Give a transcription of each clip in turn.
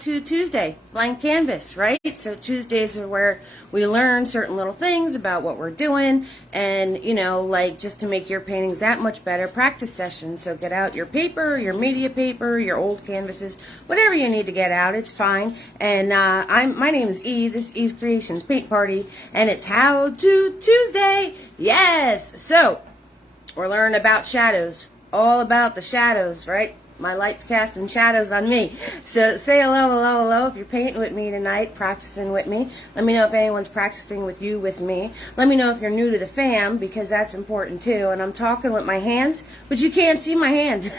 to Tuesday, blank canvas, right? So Tuesdays are where we learn certain little things about what we're doing and, you know, like just to make your paintings that much better, practice sessions. So get out your paper, your media paper, your old canvases, whatever you need to get out, it's fine. And my name is Eve, this is Eve's Creations Paint Party, and it's How to Tuesday. Yes, so we're learning about shadows, all about the shadows, right? My light's casting shadows on me. So say hello, hello, hello if you're painting with me tonight, practicing with me. Let me know if anyone's practicing with you, with me. Let me know if you're new to the fam, because that's important too. And I'm talking with my hands, but you can't see my hands.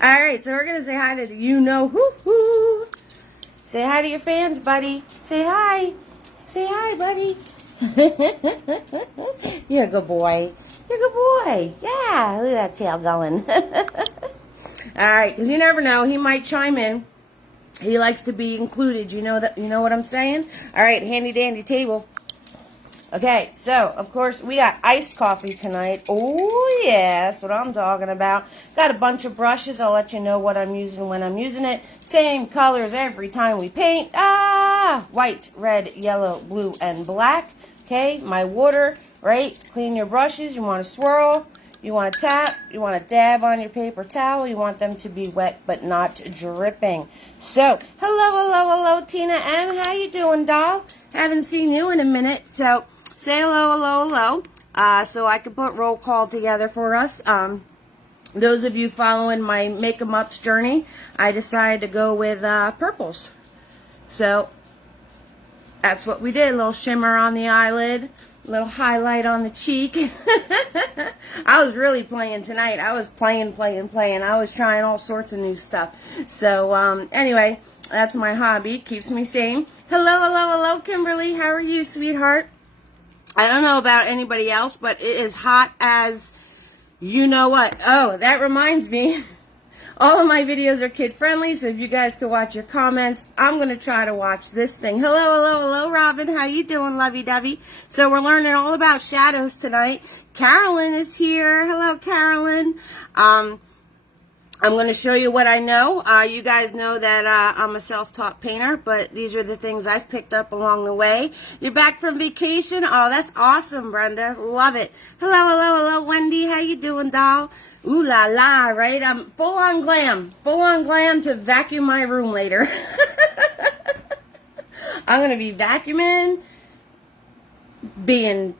All right, so we're going to say hi to the you-know-who-who. Say hi to your fans, buddy. Say hi. Say hi, buddy. You're a good boy. You're a good boy. Yeah, look at that tail going. All right, because you never know. He might chime in. He likes to be included. You know that. You know what I'm saying? All right, handy dandy table. Okay, so of course we got iced coffee tonight. Oh yeah, that's what I'm talking about. Got a bunch of brushes. I'll let you know what I'm using when I'm using it. Same colors every time we paint. White, red, yellow, blue, and black. Okay, my water. Right, clean your brushes. You want to swirl. You want to tap, you want to dab on your paper towel. You want them to be wet but not dripping. So, hello, hello, hello, Tina M. How you doing, doll? Haven't seen you in a minute. So, say hello, hello, hello. So I can put roll call together for us. Those of you following my Make 'em Ups journey, I decided to go with purples. So, that's what we did. A little shimmer on the eyelid. Little highlight on the cheek. I was really playing tonight. I was playing. I was trying all sorts of new stuff. So, anyway, that's my hobby. Keeps me sane. Hello, hello, hello, Kimberly. How are you, sweetheart? I don't know about anybody else, but it is hot as you know what. Oh, that reminds me. All of my videos are kid-friendly, so if you guys could watch your comments, I'm going to try to watch this thing. Hello, hello, hello, Robin. How you doing, lovey-dovey? So we're learning all about shadows tonight. Carolyn is here. Hello, Carolyn. I'm going to show you what I know. You guys know that I'm a self-taught painter, but these are the things I've picked up along the way. You're back from vacation? Oh, that's awesome, Brenda. Love it. Hello, hello, hello, Wendy. How you doing, doll? Ooh la la, right? I'm full on glam to vacuum my room later. I'm going to be vacuuming, being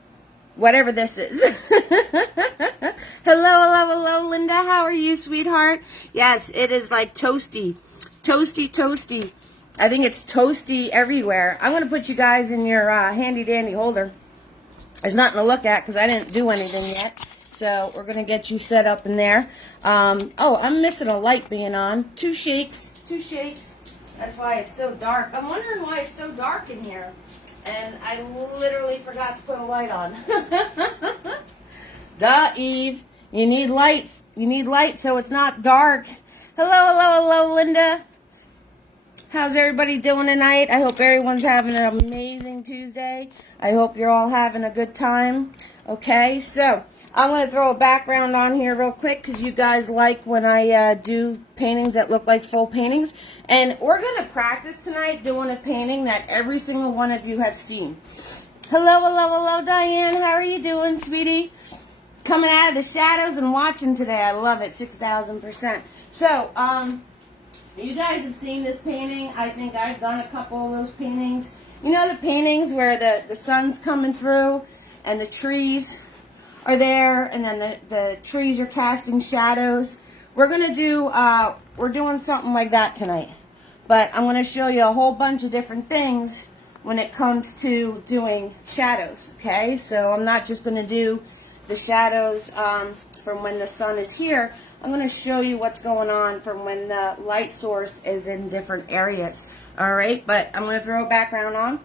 whatever this is. Hello, hello, hello, Linda. How are you, sweetheart? Yes, it is like toasty. Toasty, toasty. I think it's toasty everywhere. I'm going to put you guys in your handy dandy holder. There's nothing to look at because I didn't do anything yet. So we're going to get you set up in there. Oh, I'm missing a light being on. Two shakes. That's why it's so dark. I'm wondering why it's so dark in here. And I literally forgot to put a light on. Duh, Eve. You need light. You need light so it's not dark. Hello, hello, hello, Linda. How's everybody doing tonight? I hope everyone's having an amazing Tuesday. I hope you're all having a good time. Okay, so I'm going to throw a background on here real quick because you guys like when I do paintings that look like full paintings. And we're going to practice tonight doing a painting that every single one of you have seen. Hello, hello, hello, Diane. How are you doing, sweetie? Coming out of the shadows and watching today. I love it, 6,000%. So, you guys have seen this painting. I think I've done a couple of those paintings. You know the paintings where the sun's coming through and the trees are there, and then the trees are casting shadows. We're going to do, we're doing something like that tonight. But I'm going to show you a whole bunch of different things when it comes to doing shadows, okay? So I'm not just going to do the shadows from when the sun is here. I'm going to show you what's going on from when the light source is in different areas, all right? But I'm going to throw a background on.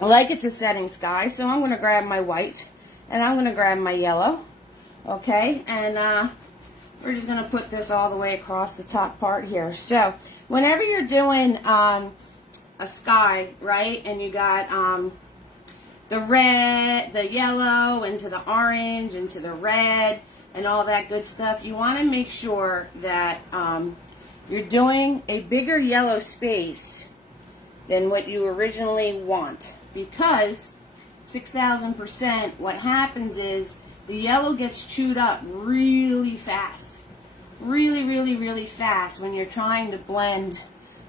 Like it's a setting sky, so I'm going to grab my white. And I'm going to grab my yellow, okay, and we're just going to put this all the way across the top part here. So, whenever you're doing a sky, right, and you got the red, the yellow, into the orange, into the red, and all that good stuff, you want to make sure that you're doing a bigger yellow space than what you originally want, because 6,000%, what happens is the yellow gets chewed up really fast. Really, really, really fast when you're trying to blend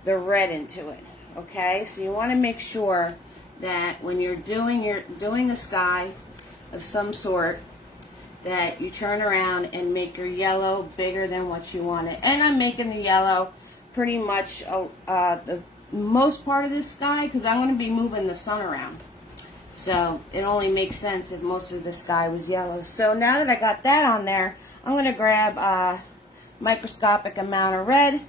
the red into it. Okay, so you want to make sure that when you're doing a sky of some sort, that you turn around and make your yellow bigger than what you want it. And I'm making the yellow pretty much the most part of this sky, because I'm going to be moving the sun around. So it only makes sense if most of the sky was yellow. So now that I got that on there, I'm going to grab a microscopic amount of red,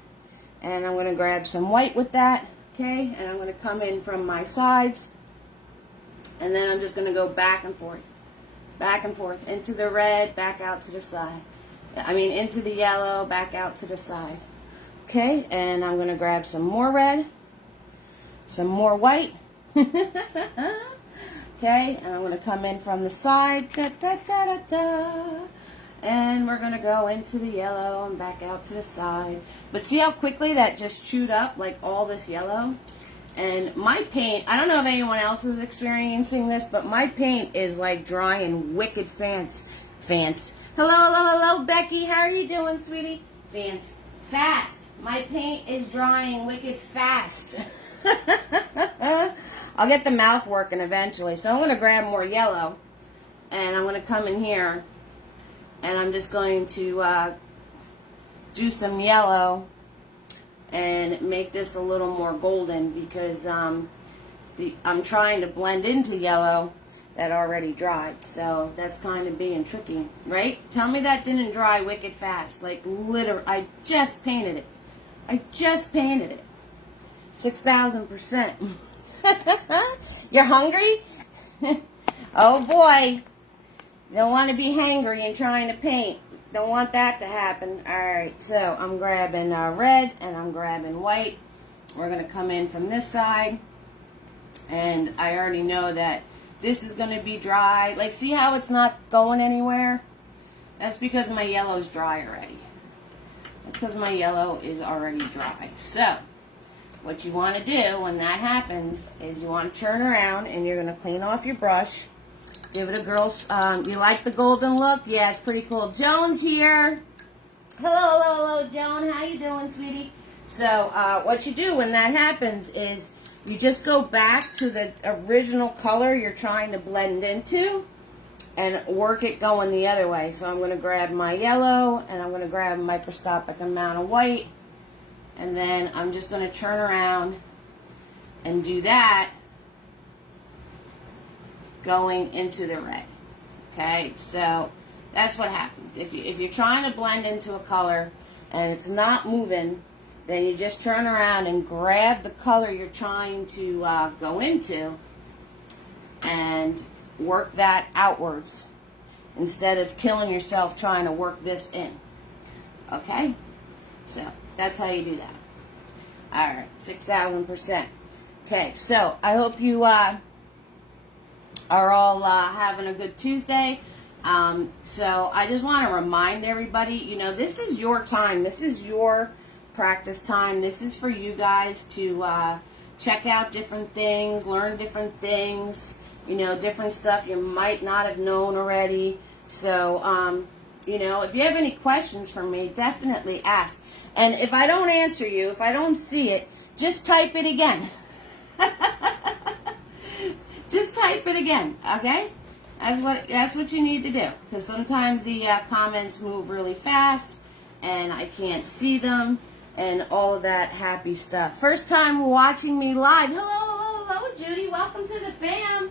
and I'm going to grab some white with that. Okay, and I'm going to come in from my sides, and then I'm just going to go back and forth into the red, back out to the side. Into the yellow, back out to the side. Okay, and I'm going to grab some more red, some more white. Okay, and I'm going to come in from the side, da, da, da, da, da. And we're going to go into the yellow and back out to the side. But see how quickly that just chewed up, like all this yellow? And my paint, I don't know if anyone else is experiencing this, but my paint is like drying wicked fast. Hello, Becky. How are you doing, sweetie? Fast. My paint is drying wicked fast. I'll get the mouth working eventually. So I'm going to grab more yellow, and I'm going to come in here, and I'm just going to do some yellow and make this a little more golden, because I'm trying to blend into yellow that already dried. So that's kind of being tricky, right? Tell me that didn't dry wicked fast. Like literally, I just painted it. 6,000%. You're hungry? Oh boy. Don't want to be hangry and trying to paint. Don't want that to happen. Alright, so I'm grabbing red and I'm grabbing white. We're going to come in from this side. And I already know that this is going to be dry. Like, see how it's not going anywhere? That's because my yellow is dry already. That's because my yellow is already dry. So, what you want to do when that happens is you want to turn around and you're going to clean off your brush. Give it a girl's, you like the golden look? Yeah, it's pretty cool. Joan's here. Hello, Joan. How you doing, sweetie? So, what you do when that happens is you just go back to the original color you're trying to blend into and work it going the other way. So I'm going to grab my yellow and I'm going to grab a microscopic amount of white, and then I'm just going to turn around and do that going into the red. Okay, so that's what happens. If you're trying to blend into a color and it's not moving, then you just turn around and grab the color you're trying to go into and work that outwards instead of killing yourself trying to work this in. Okay, so that's how you do that. All right, 6,000%. Okay, so I hope you are all having a good Tuesday. So I just want to remind everybody, you know, this is your time. This is your practice time. This is for you guys to check out different things, learn different things, you know, different stuff you might not have known already. So, you know, if you have any questions for me, definitely ask. And if I don't answer you, if I don't see it, just type it again. Just type it again, okay? That's what you need to do, because sometimes the comments move really fast and I can't see them and all of that happy stuff. First time watching me live. Hello, Judy. Welcome to the fam.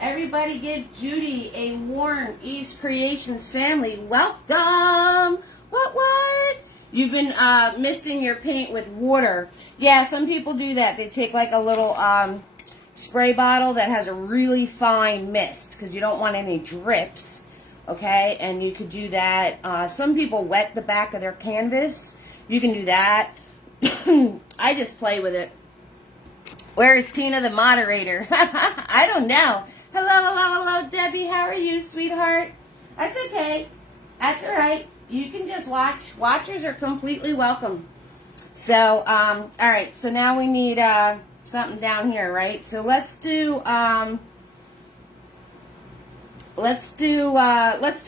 Everybody give Judy a warm Eve's Creations family welcome. What? You've been misting your paint with water. Yeah, some people do that. They take like a little spray bottle that has a really fine mist because you don't want any drips, okay? And you could do that. Some people wet the back of their canvas. You can do that. I just play with it. Where is Tina, the moderator? I don't know. Hello, Debbie. How are you, sweetheart? That's okay. That's all right. You can just watch. Watchers are completely welcome. So, all right, so now we need something down here, right? So let's do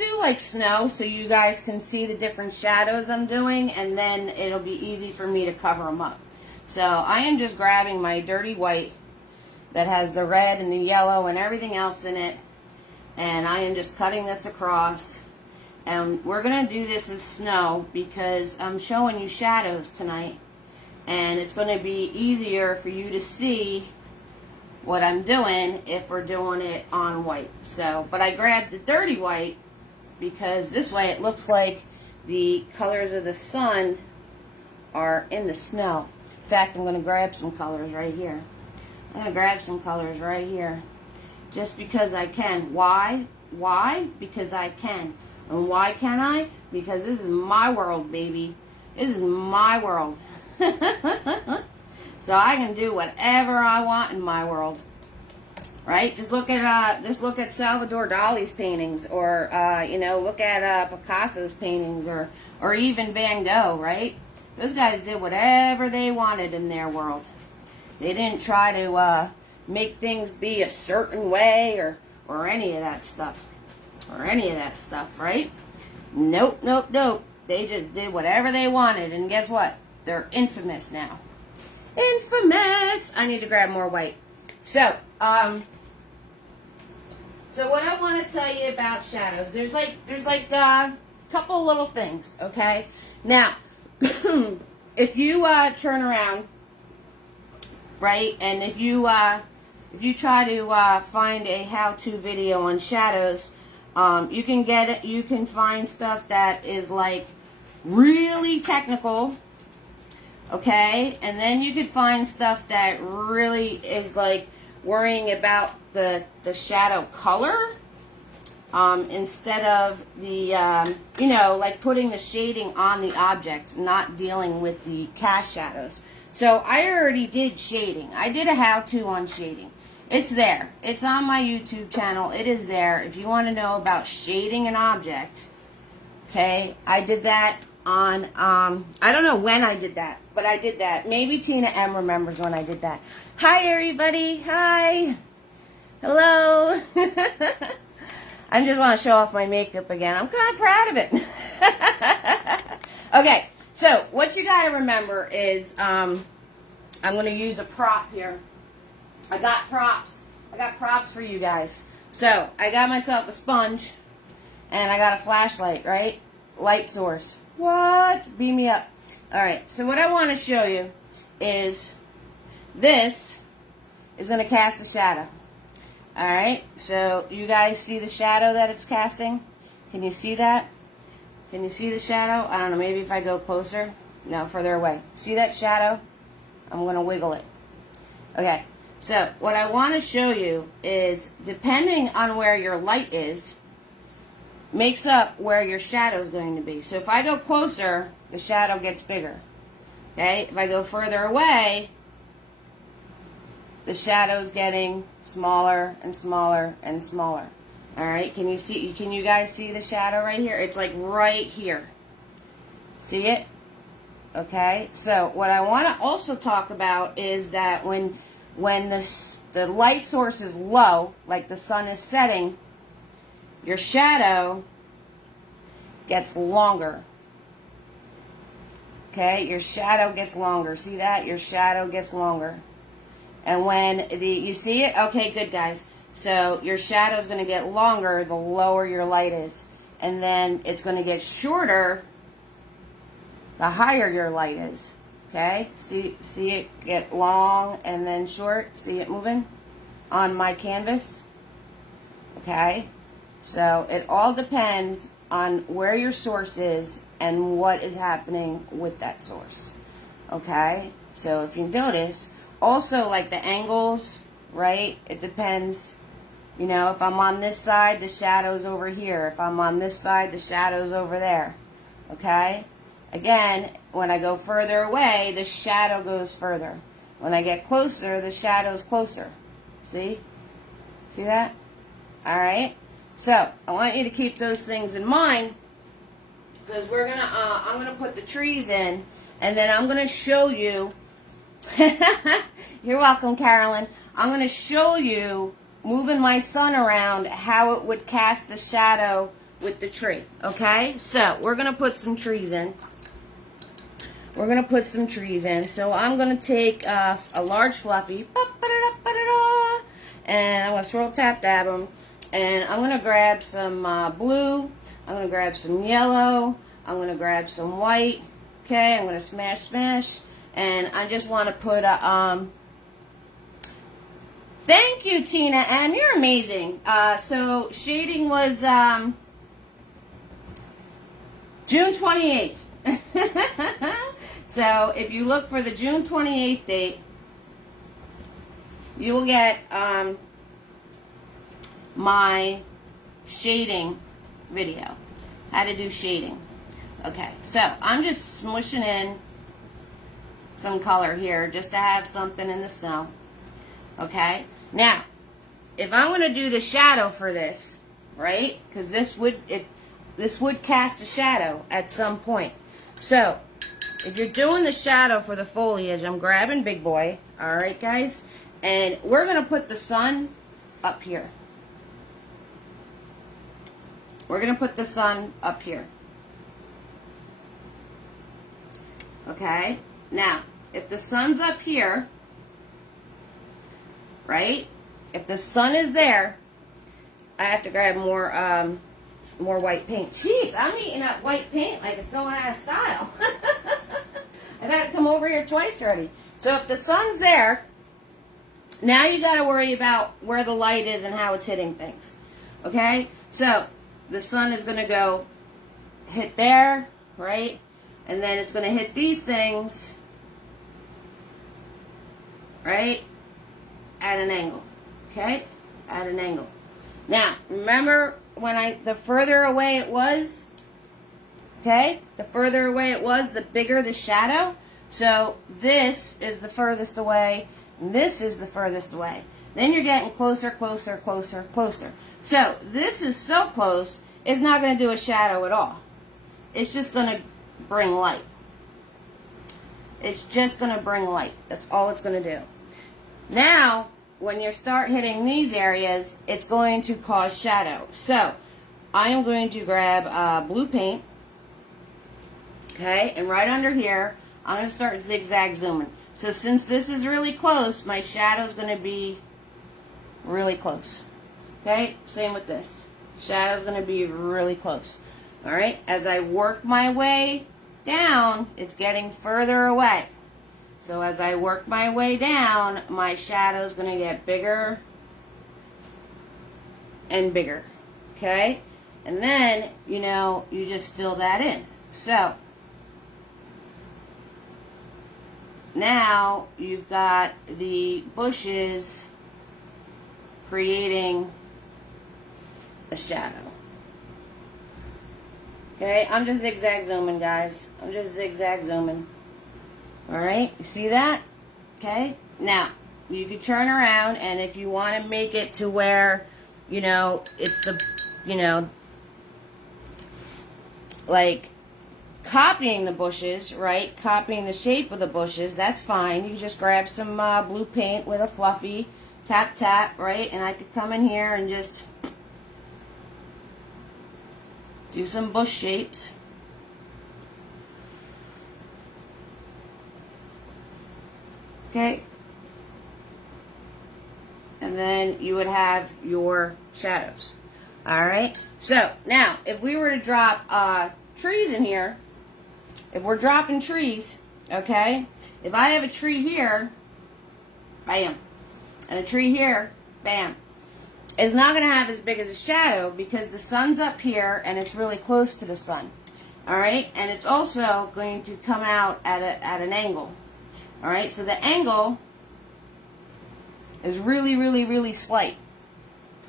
like snow, so you guys can see the different shadows I'm doing, and then it'll be easy for me to cover them up. So I am just grabbing my dirty white that has the red and the yellow and everything else in it, and I am just cutting this across. And we're going to do this as snow because I'm showing you shadows tonight, and it's going to be easier for you to see what I'm doing if we're doing it on white. So, but I grabbed the dirty white because this way it looks like the colors of the sun are in the snow. In fact, I'm going to grab some colors right here. I'm going to grab some colors right here just because I can. Why? Why? Because I can. And why can I? Because this is my world, baby. This is my world. So I can do whatever I want in my world, right? Just look at Salvador Dali's paintings, or you know, look at Picasso's paintings, or even Van Gogh, right? Those guys did whatever they wanted in their world. They didn't try to make things be a certain way or any of that stuff, right? Nope, nope, nope. They just did whatever they wanted, and guess what? They're infamous now. Infamous. I need to grab more white. So, so what I want to tell you about shadows, there's like a couple little things, okay? Now, if you turn around, right, and if you try to find a how-to video on shadows, you can find stuff that is like really technical. Okay, and then you could find stuff that really is like worrying about the shadow color instead of the, you know, like putting the shading on the object, not dealing with the cast shadows. So I already did shading. I did a how-to on shading. It's there. It's on my YouTube channel. It is there. If you want to know about shading an object, okay, I did that on, I don't know when I did that, but I did that. Maybe Tina M remembers when I did that. Hi, everybody. Hi. Hello. I just want to show off my makeup again. I'm kind of proud of it. Okay, so what you got to remember is I'm going to use a prop here. I got props. I got props for you guys. So I got myself a sponge, and I got a flashlight, right? Light source. What? Beam me up. Alright, so what I want to show you is this is going to cast a shadow. Alright, so you guys see the shadow that it's casting? Can you see that? Can you see the shadow? I don't know, maybe if I go closer? No, further away. See that shadow? I'm going to wiggle it. Okay, so what I want to show you is, depending on where your light is, makes up where your shadow is going to be. So if I go closer, the shadow gets bigger. Okay? If I go further away, the shadow is getting smaller and smaller and smaller. All right? Can you guys see the shadow right here? It's like right here. See it? Okay? So what I want to also talk about is that when the light source is low, like the sun is setting, your shadow gets longer. Okay, your shadow gets longer. See that? Your shadow gets longer. And when you see it? Okay, good, guys. So your shadow is going to get longer the lower your light is. And then it's going to get shorter the higher your light is. Okay? See it get long and then short? See it moving on my canvas? Okay? So it all depends on where your source is and what is happening with that source. Okay? So if you notice, also like the angles, right? It depends. You know, if I'm on this side, the shadow's over here. If I'm on this side, the shadow's over there. Okay? Again, when I go further away, the shadow goes further. When I get closer, the shadow's closer. See? See that? Alright? So, I want you to keep those things in mind, because I'm gonna put the trees in, And then I'm going to show you, you're welcome, Carolyn. I'm going to show you, moving my sun around, how it would cast the shadow with the tree. Okay? So, we're going to put some trees in. We're going to put some trees in. So, I'm going to take a large fluffy, and I'm going to swirl tap dab them. And I'm going to grab some blue. I'm going to grab some yellow. I'm going to grab some white. Okay, I'm going to smash. And I just want to put a, thank you, Tina M. You're amazing. So, shading was June 28th. So, if you look for the June 28th date, you will get my shading video. How to do shading. Okay, so I'm just smushing in some color here just to have something in the snow. Okay, now if I want to do the shadow for this, right? Because this would cast a shadow at some point. So if you're doing the shadow for the foliage, I'm grabbing Big Boy. All right, guys, and we're gonna put the sun up here. We're gonna put the sun up here. Okay, now, if the sun's up here, right, if the sun is there, I have to grab more white paint. Jeez, I'm eating up white paint like it's going out of style. I've had to come over here twice already. So if the sun's there, now you got to worry about where the light is and how it's hitting things. Okay, so the sun is going to go hit there, right? And then it's going to hit these things, right, at an angle, okay, at an angle. Now, remember when the further away it was, okay, the further away it was, the bigger the shadow. So this is the furthest away, and this is the furthest away. Then you're getting closer, closer, closer, closer. So this is so close, it's not going to do a shadow at all. It's just going to bring light. It's just going to bring light. That's all it's going to do. Now, when you start hitting these areas, it's going to cause shadow. So, I am going to grab blue paint. Okay, and right under here, I'm going to start zigzag zooming. So, since this is really close, my shadow is going to be really close. Okay, same with this. Shadow is going to be really close. Alright, as I work my way down, it's getting further away. So as I work my way down, my shadow is going to get bigger and bigger. Okay? And then, you know, you just fill that in. So, now you've got the bushes creating a shadow. Okay, I'm just zigzag zooming, guys. I'm just zigzag zooming. Alright, you see that? Okay, now, you can turn around, and if you want to make it to where, you know, it's the, you know, like, copying the bushes, right? Copying the shape of the bushes, that's fine. You just grab some blue paint with a fluffy, tap, tap, right? And I could come in here and just do some bush shapes. Okay. And then you would have your shadows. Alright. So, now, if we were to drop trees in here, if we're dropping trees, okay, if I have a tree here, bam, and a tree here, bam, it's not going to have as big as a shadow because the sun's up here and it's really close to the sun. Alright, and it's also going to come out at an angle. Alright, so the angle is really, really, really slight.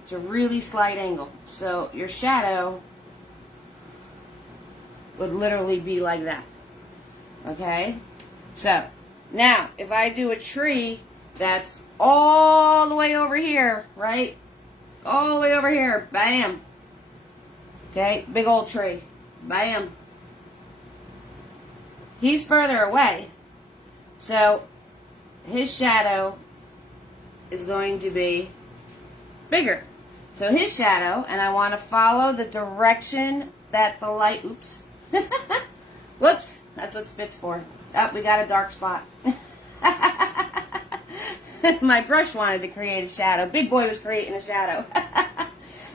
It's a really slight angle. So your shadow would literally be like that. Okay? So, now, if I do a tree that's all the way over here, right? All the way over here, bam. Okay, big old tree, bam. he's further away. So his shadow is going to be bigger. So his shadow, and I want to follow the direction that the light, oops. Whoops, that's what spit's for. Oh, we got a dark spot. My brush wanted to create a shadow. Big boy was creating a shadow.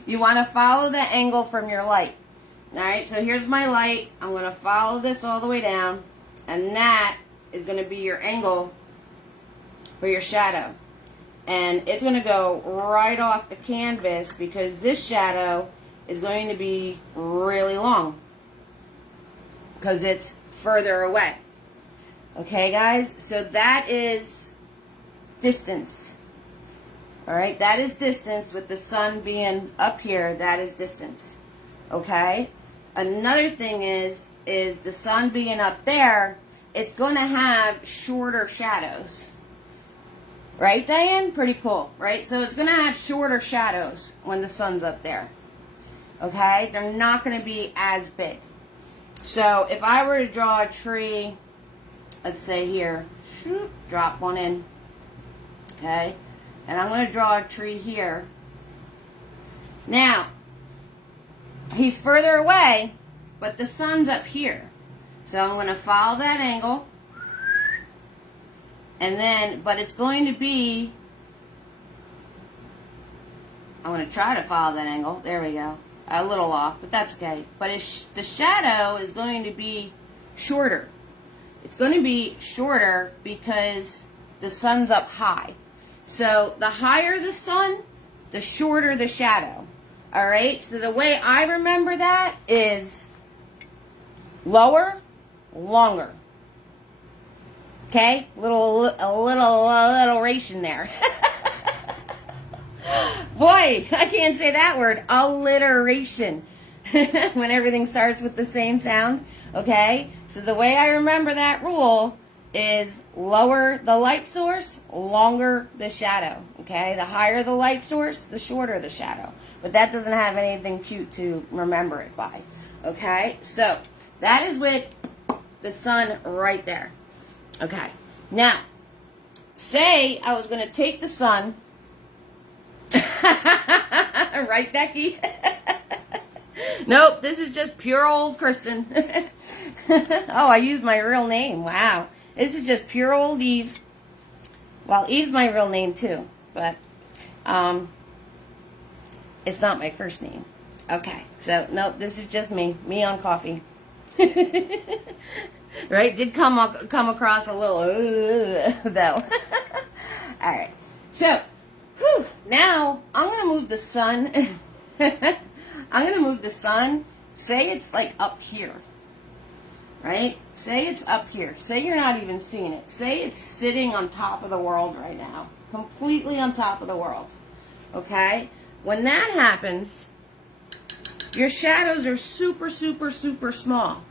You want to follow the angle from your light. Alright, so here's my light. I'm going to follow this all the way down. And that is going to be your angle for your shadow. And it's going to go right off the canvas because this shadow is going to be really long. Because it's further away. Okay, guys? So that is distance. Alright, that is distance with the sun being up here. That is distance. Okay? Another thing is the sun being up there, it's going to have shorter shadows. Right, Diane? Pretty cool, right? So it's going to have shorter shadows when the sun's up there. Okay? They're not going to be as big. So if I were to draw a tree, let's say here, shoot, drop one in. Okay? And I'm going to draw a tree here. Now, he's further away, but the sun's up here. So I'm going to follow that angle. And then, but it's going to be, I'm going to try to follow that angle. There we go. A little off, but that's okay. But the shadow is going to be shorter. It's going to be shorter because the sun's up high. So the higher the sun, the shorter the shadow. Alright, so the way I remember that is lower, longer. Okay? A little alliteration there. Boy, I can't say that word. Alliteration. When everything starts with the same sound. Okay? So the way I remember that rule is lower the light source, longer the shadow. Okay? The higher the light source, the shorter the shadow. But that doesn't have anything cute to remember it by. Okay? So, that is with the sun right there. Okay. Now, say I was going to take the sun. Right, Becky? Nope, this is just pure old Kristen. Oh, I used my real name. Wow. This is just pure old Eve. Well, Eve's my real name too, but it's not my first name. Okay, so nope, this is just me. Me on coffee. Right? Did come across a little though. All right. So, now I'm going to move the sun. I'm going to move the sun. Say it's like up here. Right? Say it's up here. Say you're not even seeing it. Say it's sitting on top of the world right now. Completely on top of the world. Okay? When that happens, your shadows are super, super, super small.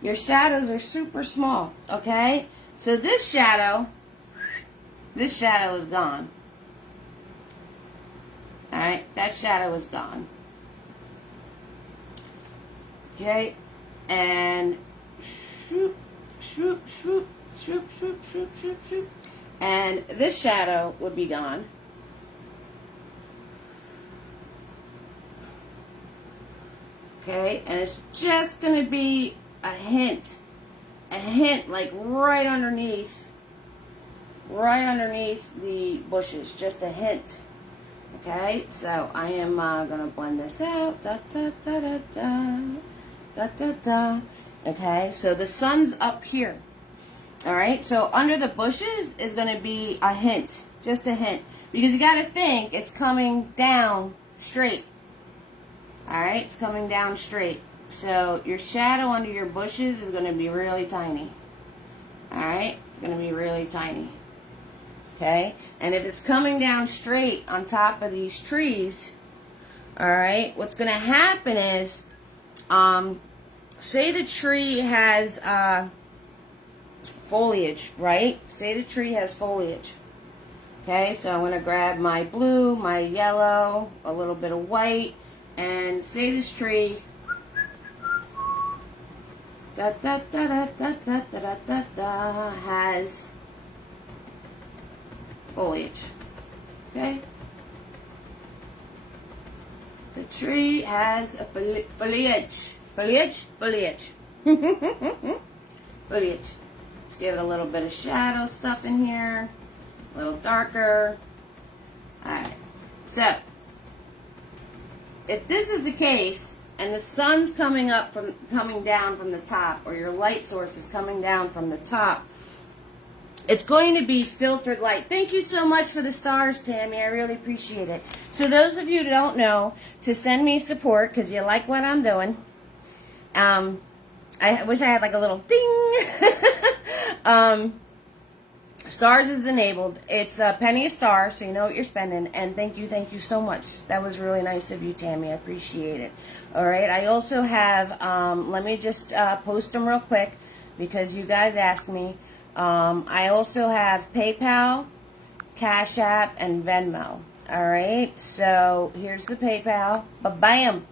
Your shadows are super small. Okay? So this shadow is gone. Alright? That shadow is gone. Okay, and shoop, shoop, shoop, shoop, shoop, shoop, shoop, shoop. And this shadow would be gone. Okay, and it's just going to be a hint like right underneath the bushes, just a hint. Okay, so I am going to blend this out. Da, da, da, da, da. Da, da, da. Okay, so the sun's up here. Alright, so under the bushes is going to be a hint. Just a hint. Because you got to think it's coming down straight. Alright, it's coming down straight. So your shadow under your bushes is going to be really tiny. Alright, it's going to be really tiny. Okay, and if it's coming down straight on top of these trees, alright, what's going to happen is, say the tree has foliage, right? Say the tree has foliage. Okay, so I'm going to grab my blue, my yellow, a little bit of white, and say this tree da da da da da da da da da has foliage. Okay? The tree has a foliage. Foliage? Foliage. Foliage. Let's give it a little bit of shadow stuff in here. A little darker. Alright. So, if this is the case, and the sun's coming down from the top, or your light source is coming down from the top, it's going to be filtered light. Thank you so much for the stars, Tammy. I really appreciate it. So those of you who don't know, to send me support, because you like what I'm doing, I wish I had like a little ding. Stars is enabled. It's a penny a star, so you know what you're spending. And thank you so much. That was really nice of you, Tammy. I appreciate it. All right. I also have, let me just post them real quick because you guys asked me. I also have PayPal, Cash App, and Venmo. All right. So here's the PayPal. Ba-bam.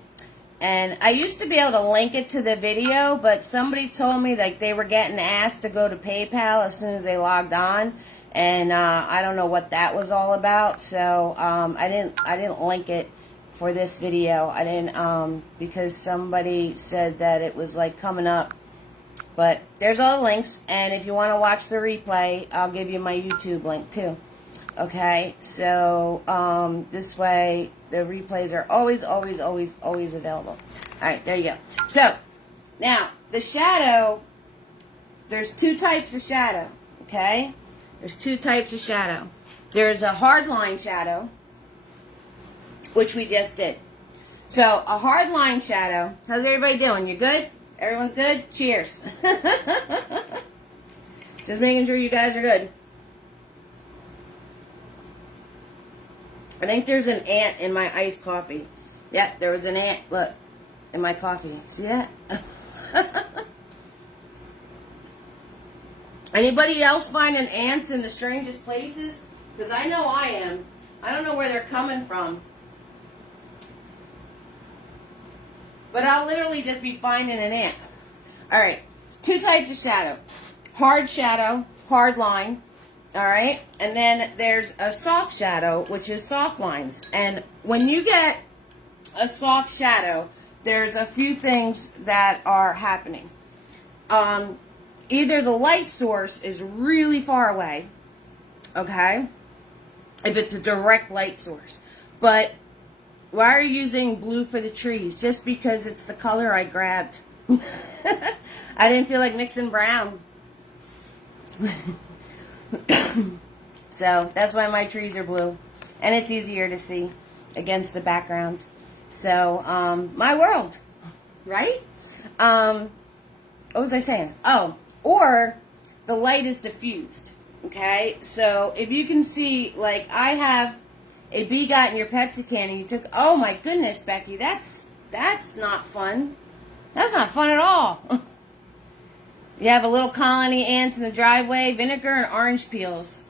And I used to be able to link it to the video, but somebody told me like they were getting asked to go to PayPal as soon as they logged on, and I don't know what that was all about. So I didn't link it for this video. I didn't because somebody said that it was like coming up. But there's all the links, and if you want to watch the replay, I'll give you my YouTube link too. Okay, so this way the replays are always available. All right, there you go. So now the shadow, there's two types of shadow. Okay, there's two types of shadow. There's a hard line shadow, which we just did. So a hard line shadow. How's everybody doing? You good? Everyone's good? Cheers. Just making sure you guys are good. I think there's an ant in my iced coffee. Yep, there was an ant, look, in my coffee. See that? Anybody else finding ants in the strangest places? Because I know I am. I don't know where they're coming from. But I'll literally just be finding an ant. Alright, two types of shadow. Hard shadow, hard line. Alright, and then there's a soft shadow, which is soft lines. And when you get a soft shadow, there's a few things that are happening. Either the light source is really far away, okay, if it's a direct light source. But why are you using blue for the trees? Just because it's the color I grabbed. I didn't feel like mixing brown. So that's why my trees are blue, and it's easier to see against the background. So my world, right? What was I saying? Oh, or the light is diffused. Okay, so if you can see, like I have a bee got in your Pepsi can and you took, oh my goodness, Becky, that's not fun. That's not fun at all. You have a little colony ants in the driveway, vinegar and orange peels.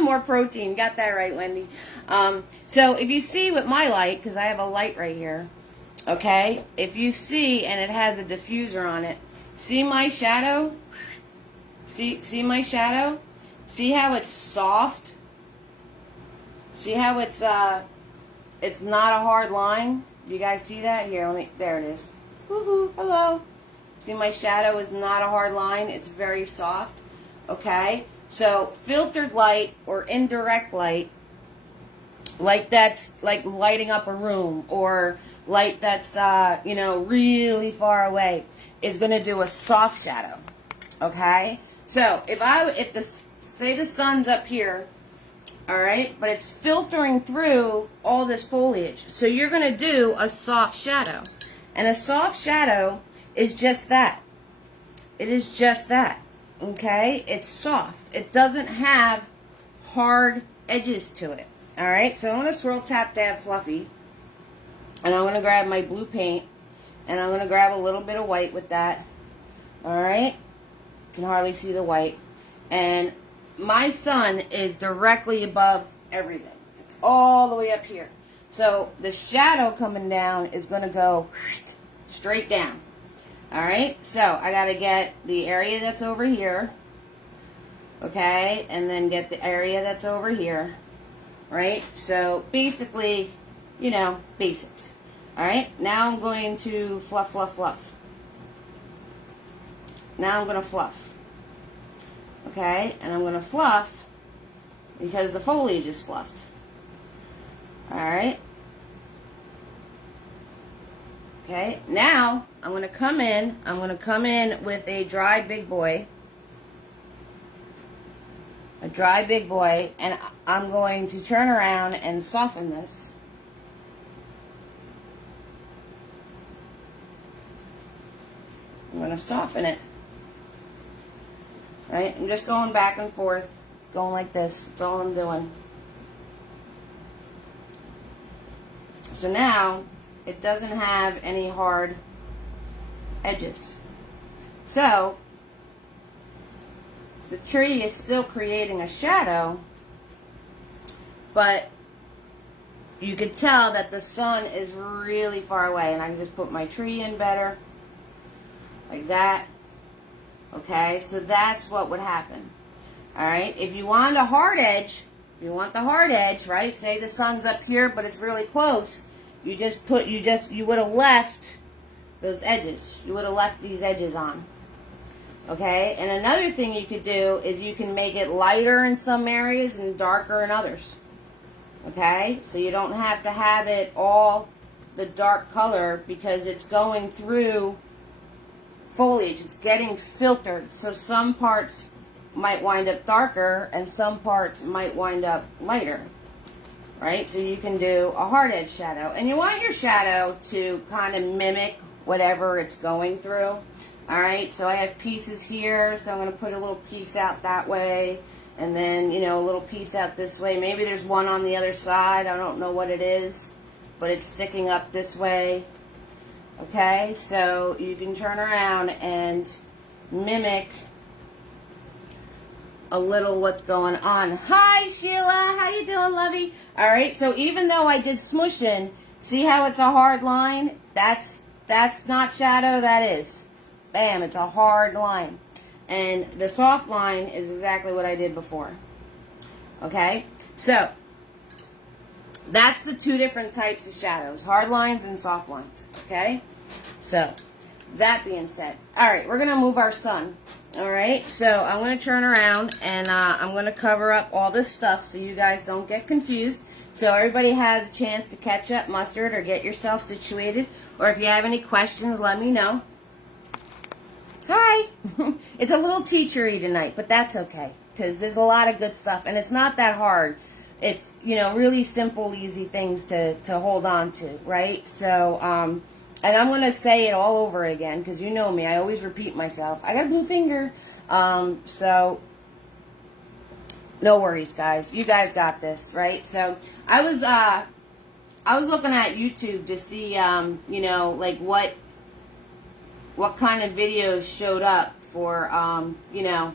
More protein. Got that right, Wendy. So if you see with my light, because I have a light right here, okay, if you see, and it has a diffuser on it, see my shadow? See my shadow? See how it's soft? See how it's not a hard line? You guys see that? Here, there it is. Woohoo, hello. See, my shadow is not a hard line. It's very soft. Okay? So, filtered light or indirect light, light that's like lighting up a room, or light that's, really far away, is going to do a soft shadow. Okay? So, say the sun's up here, alright, but it's filtering through all this foliage. So, you're going to do a soft shadow. And a soft shadow is just that. It is just that. Okay? It's soft. It doesn't have hard edges to it. Alright? So I'm going to swirl tap dab fluffy. And I'm going to grab my blue paint. And I'm going to grab a little bit of white with that. Alright? You can hardly see the white. And my sun is directly above everything. It's all the way up here. So the shadow coming down is going to go straight down. Alright, so I got to get the area that's over here. Okay, and then get the area that's over here. Right? So basically, you know, basics. Alright, now I'm going to fluff, fluff, fluff. Now I'm going to fluff. Okay, and I'm going to fluff because the foliage is fluffed. Alright. Okay, now I'm going to come in with a dry big boy. A dry big boy, and I'm going to turn around and soften this. I'm going to soften it. Right? I'm just going back and forth, going like this. That's all I'm doing. So now, it doesn't have any hard edges. So, the tree is still creating a shadow, but you could tell that the sun is really far away, and I can just put my tree in better, like that. Okay, so that's what would happen. Alright, if you want a hard edge, you want the hard edge, right? Say the sun's up here, but it's really close. You would have left those edges. You would have left these edges on. Okay, and another thing you could do is you can make it lighter in some areas and darker in others. Okay, so you don't have to have it all the dark color because it's going through foliage. It's getting filtered. So some parts might wind up darker and some parts might wind up lighter. Right? So you can do a hard edge shadow. And you want your shadow to kind of mimic whatever it's going through. Alright, so I have pieces here, so I'm going to put a little piece out that way. And then, you know, a little piece out this way. Maybe there's one on the other side. I don't know what it is. But it's sticking up this way. Okay, so you can turn around and mimic a little what's going on. Hi, Sheila. How you doing, lovey? All right, so even though I did smushing, see how it's a hard line? That's not shadow, that is. Bam, it's a hard line. And the soft line is exactly what I did before. Okay, so that's the two different types of shadows, hard lines and soft lines. Okay, so that being said, all right, we're going to move our sun. All right, so I'm going to turn around and I'm going to cover up all this stuff so you guys don't get confused. So everybody has a chance to catch up, mustard, or get yourself situated. Or if you have any questions, let me know. Hi. It's a little teachery tonight, but that's okay because there's a lot of good stuff and it's not that hard. It's, you know, really simple, easy things to hold on to, right? So, and I'm going to say it all over again because you know me. I always repeat myself. I got a blue finger. So, no worries, guys. You guys got this, right? So, I was looking at YouTube to see, you know, like what kind of videos showed up for, you know,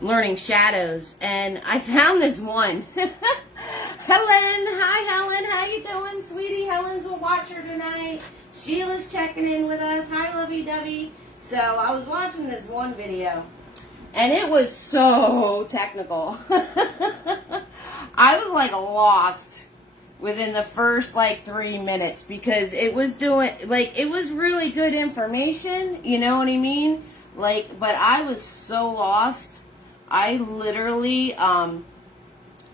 learning shadows. And I found this one. Helen, hi Helen, how you doing, sweetie? Helen's a watcher tonight. Sheila's checking in with us. Hi, lovey-dovey. So I was watching this one video, and it was so technical. I was like lost within the first like 3 minutes because it was doing like it was really good information. You know what I mean? Like, but I was so lost. I literally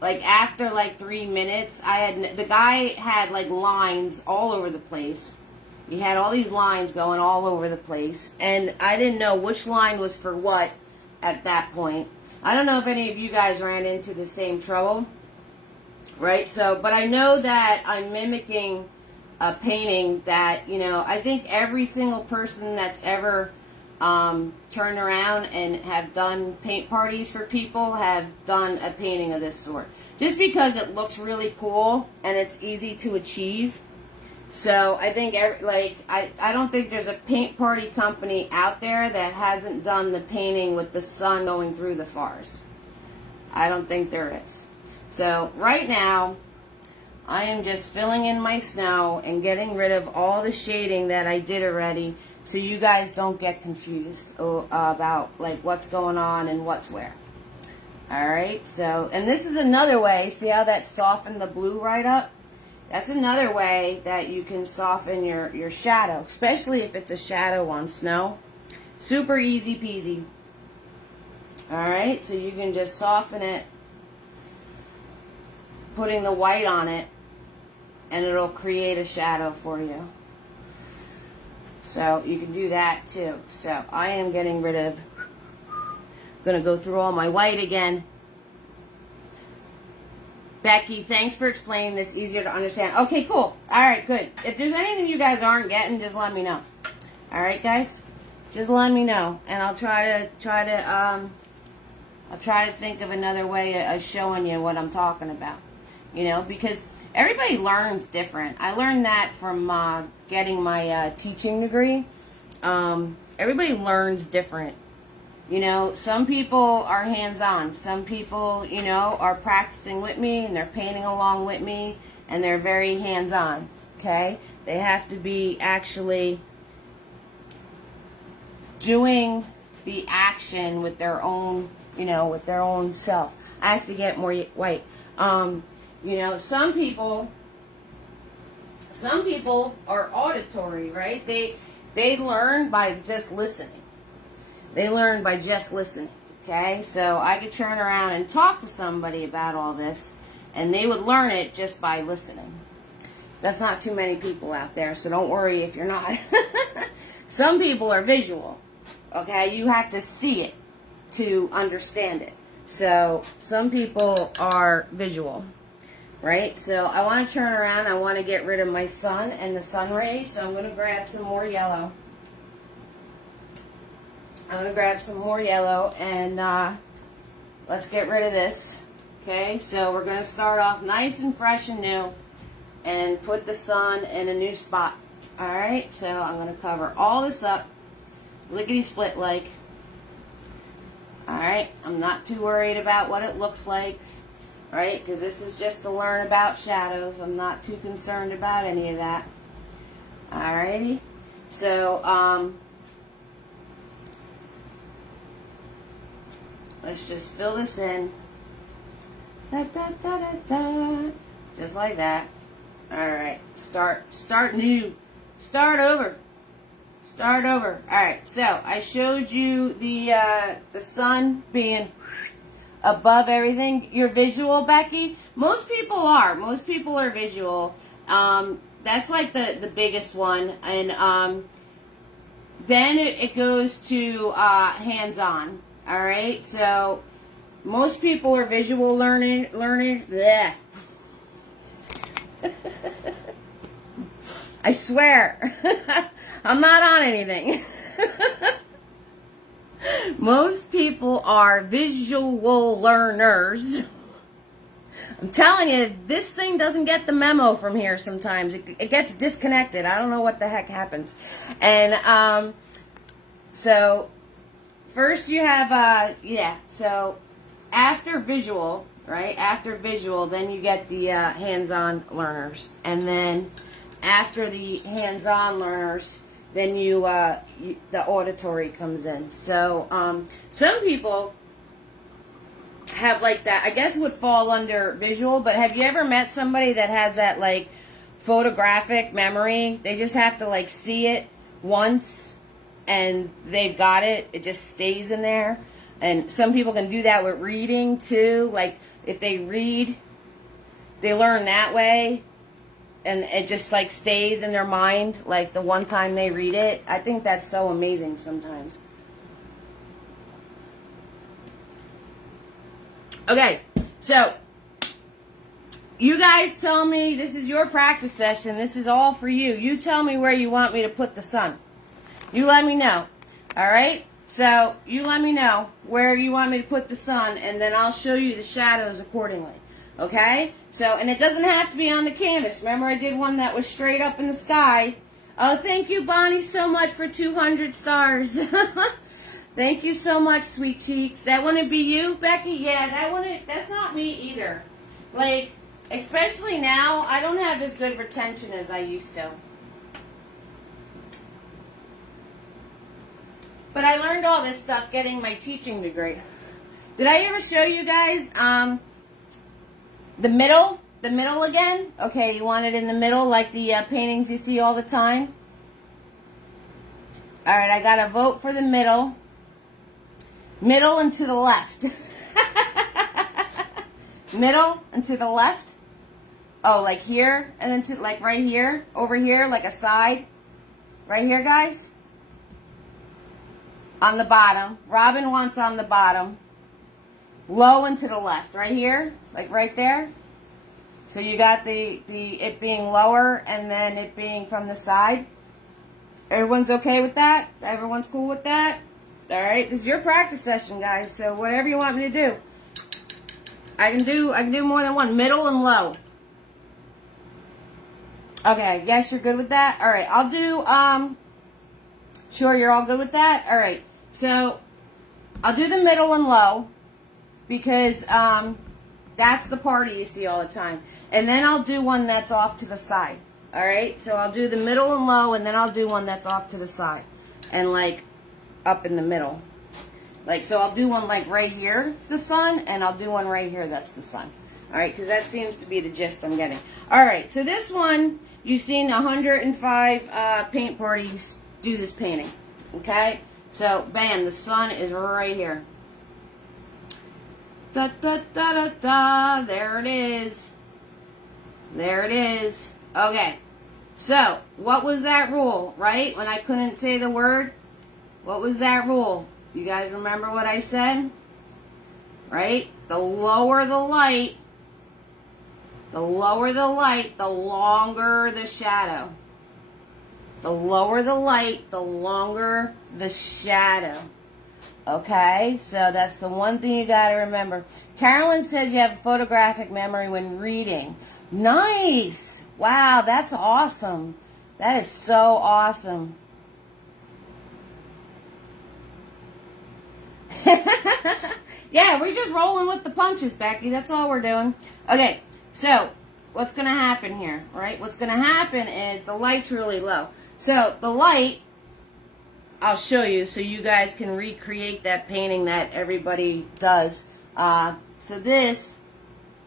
like after like 3 minutes, the guy had like lines all over the place. He had all these lines going all over the place, and I didn't know which line was for what at that point. I don't know if any of you guys ran into the same trouble, right? So, but I know that I'm mimicking a painting that, you know, I think every single person that's ever turned around and have done paint parties for people have done a painting of this sort. Just because it looks really cool and it's easy to achieve. So I think, I don't think there's a paint party company out there that hasn't done the painting with the sun going through the forest. I don't think there is. So right now, I am just filling in my snow and getting rid of all the shading that I did already, so you guys don't get confused about like what's going on and what's where. Alright, so, and this is another way, see how that softened the blue right up? That's another way that you can soften your shadow, especially if it's a shadow on snow. Super easy peasy. Alright, so you can just soften it, putting the white on it, and it'll create a shadow for you. So you can do that too. So I am getting rid of, going to go through all my white again. Becky, thanks for explaining this, easier to understand. Okay, cool. Alright, good. If there's anything you guys aren't getting, just let me know. Alright, guys? Just let me know, and I'll try to think of another way of showing you what I'm talking about. You know, because everybody learns different. I learned that from getting my teaching degree. Everybody learns different. You know, some people are hands-on. Some people, you know, are practicing with me and they're painting along with me and they're very hands-on. Okay? They have to be actually doing the action with their own, you know, with their own self. I have to get more white. You know, some people are auditory, right? They learn by just listening. They learn by just listening, okay? So I could turn around and talk to somebody about all this, and they would learn it just by listening. That's not too many people out there, so don't worry if you're not. Some people are visual, okay? You have to see it to understand it. So some people are visual, right? So I want to turn around. I want to get rid of my sun and the sun rays, so I'm going to grab some more yellow. I'm going to grab some more yellow and let's get rid of this. Okay, so we're going to start off nice and fresh and new and put the sun in a new spot. Alright, so I'm going to cover all this up, lickety split like. Alright, I'm not too worried about what it looks like, right? Because this is just to learn about shadows. I'm not too concerned about any of that. Alrighty, so let's just fill this in. Da, da, da, da, da. Just like that. Alright. Start new. Start over. Start over. Alright, so I showed you the sun being above everything. You're visual, Becky? Most people are. Most people are visual. That's like the biggest one. And then it goes to hands-on. All right, so most people are visual learners. Bleh. I swear, I'm not on anything. Most people are visual learners. I'm telling you, this thing doesn't get the memo from here sometimes. It gets disconnected. I don't know what the heck happens. And so first you have, so after visual, right, after visual, then you get the hands-on learners. And then after the hands-on learners, then the auditory comes in. So some people have like that, I guess it would fall under visual, but have you ever met somebody that has that like photographic memory? They just have to like see it once and they've got it. It just stays in there. And some people can do that with reading too. Like if they read, they learn that way. And it just like stays in their mind like the one time they read it. I think that's so amazing sometimes. Okay, so you guys tell me, this is your practice session. This is all for you. You tell me where you want me to put the sun. You let me know. All right? So you let me know where you want me to put the sun, and then I'll show you the shadows accordingly. Okay? So, and it doesn't have to be on the canvas. Remember I did one that was straight up in the sky. Oh, thank you, Bonnie, so much for 200 stars. Thank you so much, sweet cheeks. That wouldn't be you, Becky? Yeah, that's not me either. Like, Especially now, I don't have as good retention as I used to. But I learned all this stuff getting my teaching degree. Did I ever show you guys the middle? The middle again? Okay, you want it in the middle like the paintings you see all the time? Alright, I got to vote for the middle. Middle and to the left. Middle and to the left. Oh, like here, and then to like right here, over here, like a side. Right here, guys. On the bottom. Robin wants on the bottom. Low and to the left. Right here, like right there. So you got it being lower and then it being from the side. Everyone's okay with that? Everyone's cool with that? Alright, this is your practice session, guys. So whatever you want me to do. I can do more than one. Middle and low. Okay, yes, you're good with that? Alright, I'll do, sure, you're all good with that? Alright, so I'll do the middle and low because that's the party you see all the time. And then I'll do one that's off to the side. Alright, so I'll do the middle and low, and then I'll do one that's off to the side. And like up in the middle. Like, so I'll do one like right here, the sun, and I'll do one right here, that's the sun. Alright, because that seems to be the gist I'm getting. Alright, so this one, you've seen 105 paint parties do this painting. Okay? So, bam, the sun is right here. Da da da da da, there it is. There it is. Okay, so what was that rule, right? When I couldn't say the word, what was that rule? You guys remember what I said? Right? The lower the light, the longer the shadow. The lower the light, the longer the shadow. Okay, so that's the one thing you got to remember. Carolyn says you have a photographic memory when reading. Nice! Wow, that's awesome. That is so awesome. Yeah, we're just rolling with the punches, Becky. That's all we're doing. Okay, so what's going to happen here, right? What's going to happen is the light's really low. So the light, I'll show you so you guys can recreate that painting that everybody does. So this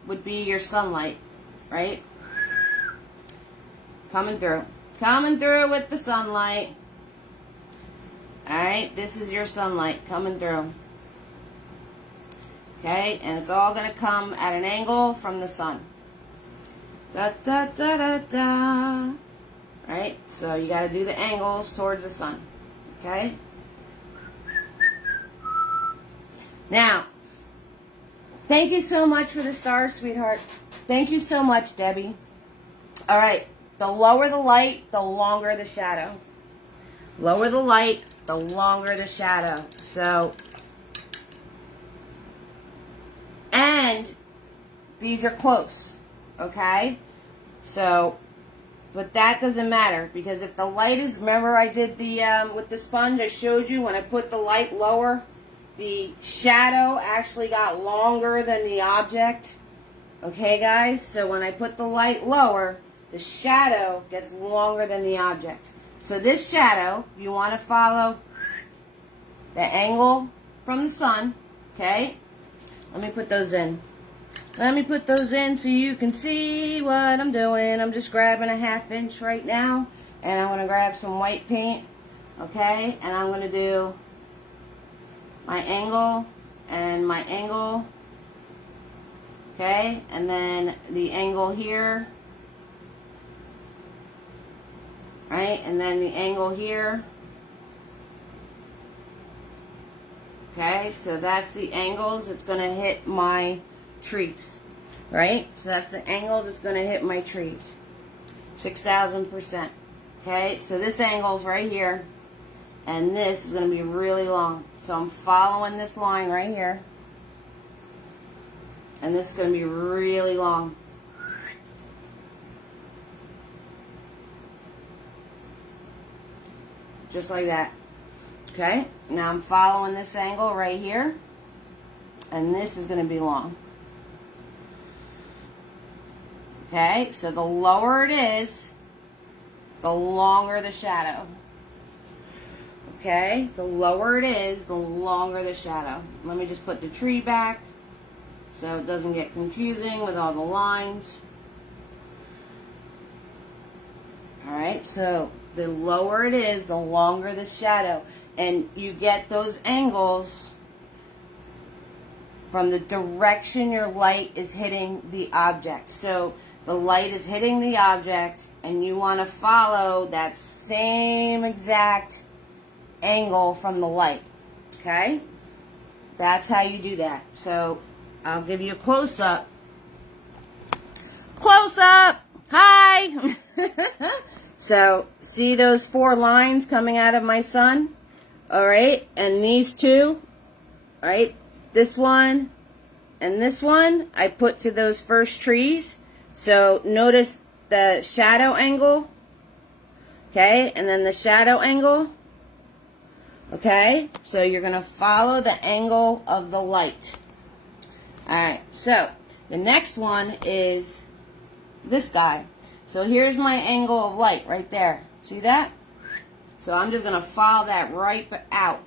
would be your sunlight, right? Coming through. Coming through with the sunlight. Alright, this is your sunlight coming through. Okay, and it's all going to come at an angle from the sun. Da da da da da. Right, so you got to do the angles towards the sun. Okay? Now, thank you so much for the stars, sweetheart. Thank you so much, Debbie. Alright, the lower the light, the longer the shadow. Lower the light, the longer the shadow. So, and these are close, okay? So, but that doesn't matter because if the light is, remember I did the, with the sponge I showed you when I put the light lower, the shadow actually got longer than the object. Okay, guys? So when I put the light lower, the shadow gets longer than the object. So this shadow, you want to follow the angle from the sun, okay? Let me put those in. Let me put those in so you can see what I'm doing. I'm just grabbing a 1/2 inch right now, and I'm going to grab some white paint, okay? And I'm going to do my angle and my angle, okay? And then the angle here, right? And then the angle here. Okay, so that's the angles it's going to hit my trees, right? So that's the angles it's going to hit my trees. 6,000%. Okay, so this angle's right here, and this is going to be really long. So I'm following this line right here, and this is going to be really long. Just like that. Okay, now I'm following this angle right here, and this is going to be long. Okay, so the lower it is, the longer the shadow. Okay, the lower it is, the longer the shadow. Let me just put the tree back so it doesn't get confusing with all the lines. Alright, so the lower it is, the longer the shadow. And you get those angles from the direction your light is hitting the object. So the light is hitting the object, and you want to follow that same exact angle from the light. Okay? That's how you do that. So I'll give you a close-up. Close-up! Hi! So, see those 4 lines coming out of my sun? Alright, and these 2, right? This one and this one, I put to those first trees. So, notice the shadow angle. Okay, and then the shadow angle. Okay, so you're going to follow the angle of the light. Alright, so the next one is this guy. So here's my angle of light right there. See that? So I'm just going to follow that right out.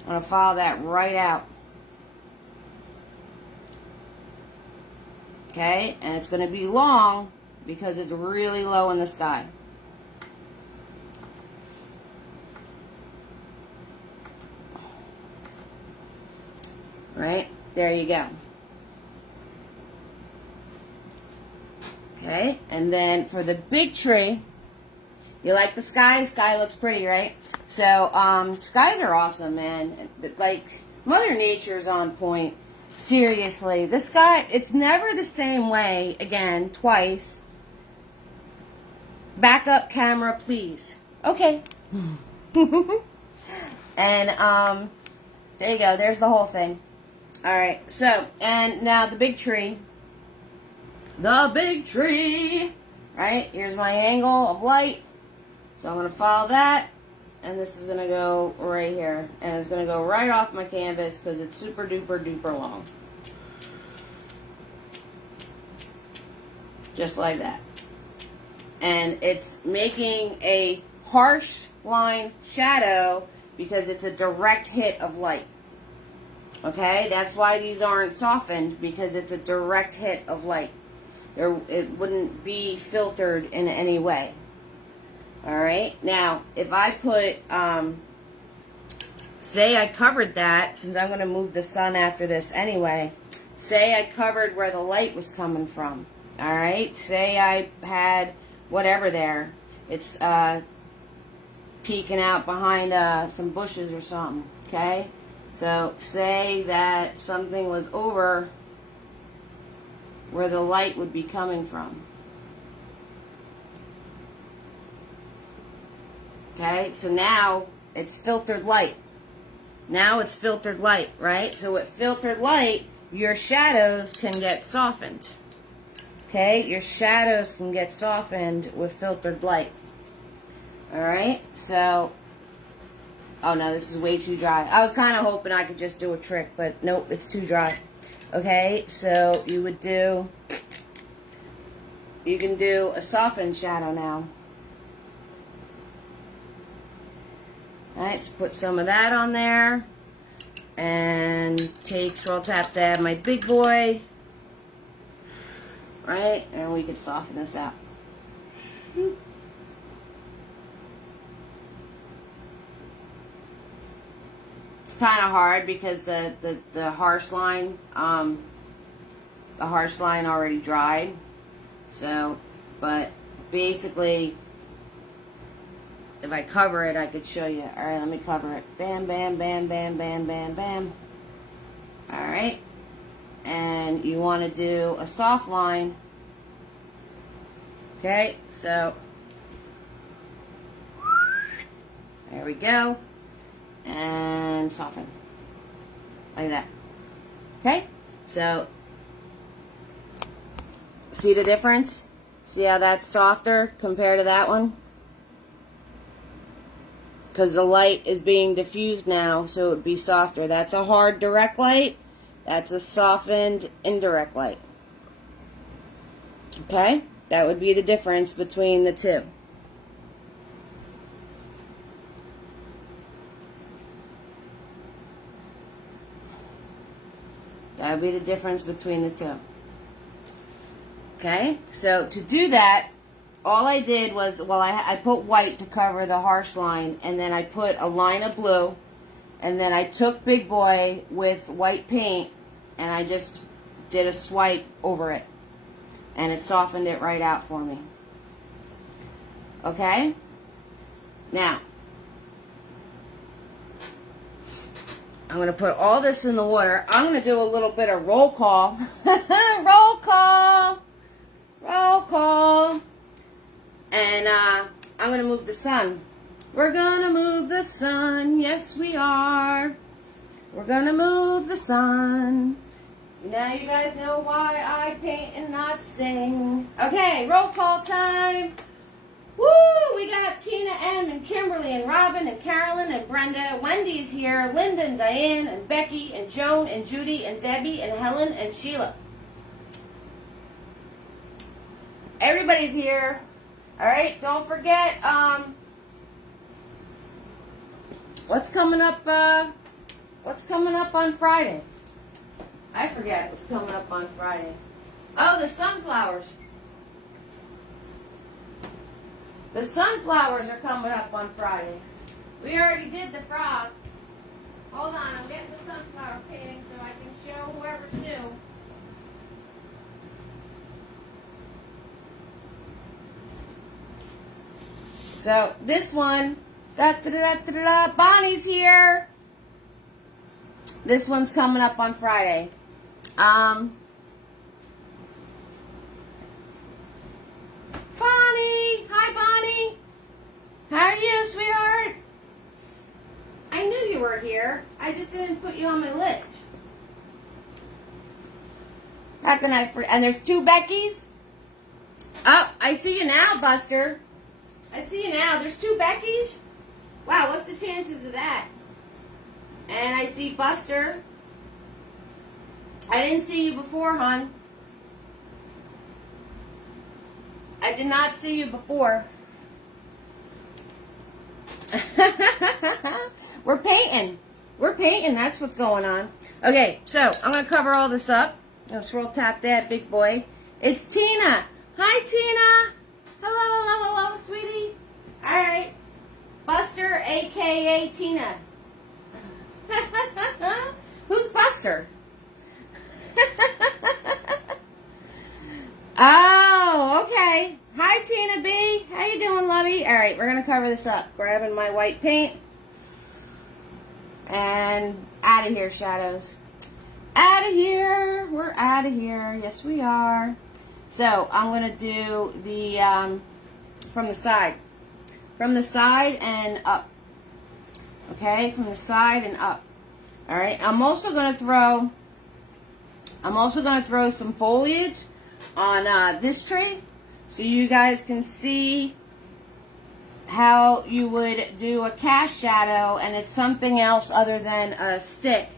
I'm going to follow that right out. Okay, and it's going to be long because it's really low in the sky. Right? There you go. Okay, and then for the big tree, you like the sky? Sky looks pretty, right? So, skies are awesome, man. Like, Mother Nature's on point. Seriously, the sky, it's never the same way, again, twice. Back up camera, please. Okay. And, there you go. There's the whole thing. Alright, so, and now the big tree. The big tree. Right, here's my angle of light. So I'm going to follow that. And this is going to go right here. And it's going to go right off my canvas because it's super duper duper long. Just like that. And it's making a harsh line shadow because it's a direct hit of light. Okay, that's why these aren't softened, because it's a direct hit of light. It wouldn't be filtered in any way. Alright, now, if I put, say I covered that, since I'm going to move the sun after this anyway, say I covered where the light was coming from. Alright, say I had whatever there. It's peeking out behind some bushes or something, okay? So, say that something was over where the light would be coming from. Okay, so now it's filtered light. Now it's filtered light, right? So with filtered light, your shadows can get softened. Okay, your shadows can get softened with filtered light. Alright, so... Oh no, this is way too dry. I was kind of hoping I could just do a trick, but nope, it's too dry. Okay, so you would do... You can do a softened shadow now. Alright, so put some of that on there. And take Swirl Tap Dab, my big boy. Right, and we can soften this out. It's kind of hard because the harsh line, already dried. So, but basically, if I cover it, I could show you. Alright, let me cover it. Bam, bam, bam, bam, bam, bam, bam. Alright. And you want to do a soft line. Okay, so there we go. And soften. Like that. Okay, so see the difference? See how that's softer compared to that one? Because the light is being diffused now, so it would be softer. That's a hard direct light. That's a softened indirect light. Okay? That would be the difference between the two. That would be the difference between the two. Okay? So to do that, all I did was, well, I put white to cover the harsh line, and then I put a line of blue, and then I took Big Boy with white paint, and I just did a swipe over it, and it softened it right out for me. Okay? Now, I'm going to put all this in the water. I'm going to do a little bit of roll call. Roll call. Roll call. And I'm going to move the sun. We're going to move the sun. Yes, we are. We're going to move the sun. Now you guys know why I paint and not sing. Okay, roll call time. Woo! We got Tina M. and Kimberly and Robin and Carolyn and Brenda. Wendy's here. Linda and Diane and Becky and Joan and Judy and Debbie and Helen and Sheila. Everybody's here. All right, don't forget, what's coming up on Friday? I forget what's coming up on Friday. Oh, the sunflowers. The sunflowers are coming up on Friday. We already did the frog. Hold on, I'm getting the sunflower painting so I can show whoever's new. So this one, Bonnie's here. This one's coming up on Friday. Bonnie, hi Bonnie. How are you, sweetheart? I knew you were here. I just didn't put you on my list. How can I? And there's two Beckys. Oh, I see you now, Buster. I see you now. There's two Beckys. Wow, what's the chances of that? And I see Buster. I didn't see you before, hon. I did not see you before. We're painting. We're painting. That's what's going on. Okay, so I'm going to cover all this up. I'm going to swirl tap that big boy. It's Tina. Hi, Tina. Hello, hello, hello, sweetie. All right. Buster, a.k.a. Tina. Who's Buster? Oh, okay. Hi, Tina B. How you doing, lovey? All right, we're going to cover this up. Grabbing my white paint. And out of here, shadows. Out of here. We're out of here. Yes, we are. So, I'm going to do the, from the side. From the side and up. Okay, from the side and up. All right, I'm also going to throw some foliage on this tree so you guys can see how you would do a cast shadow, and it's something else other than a stick.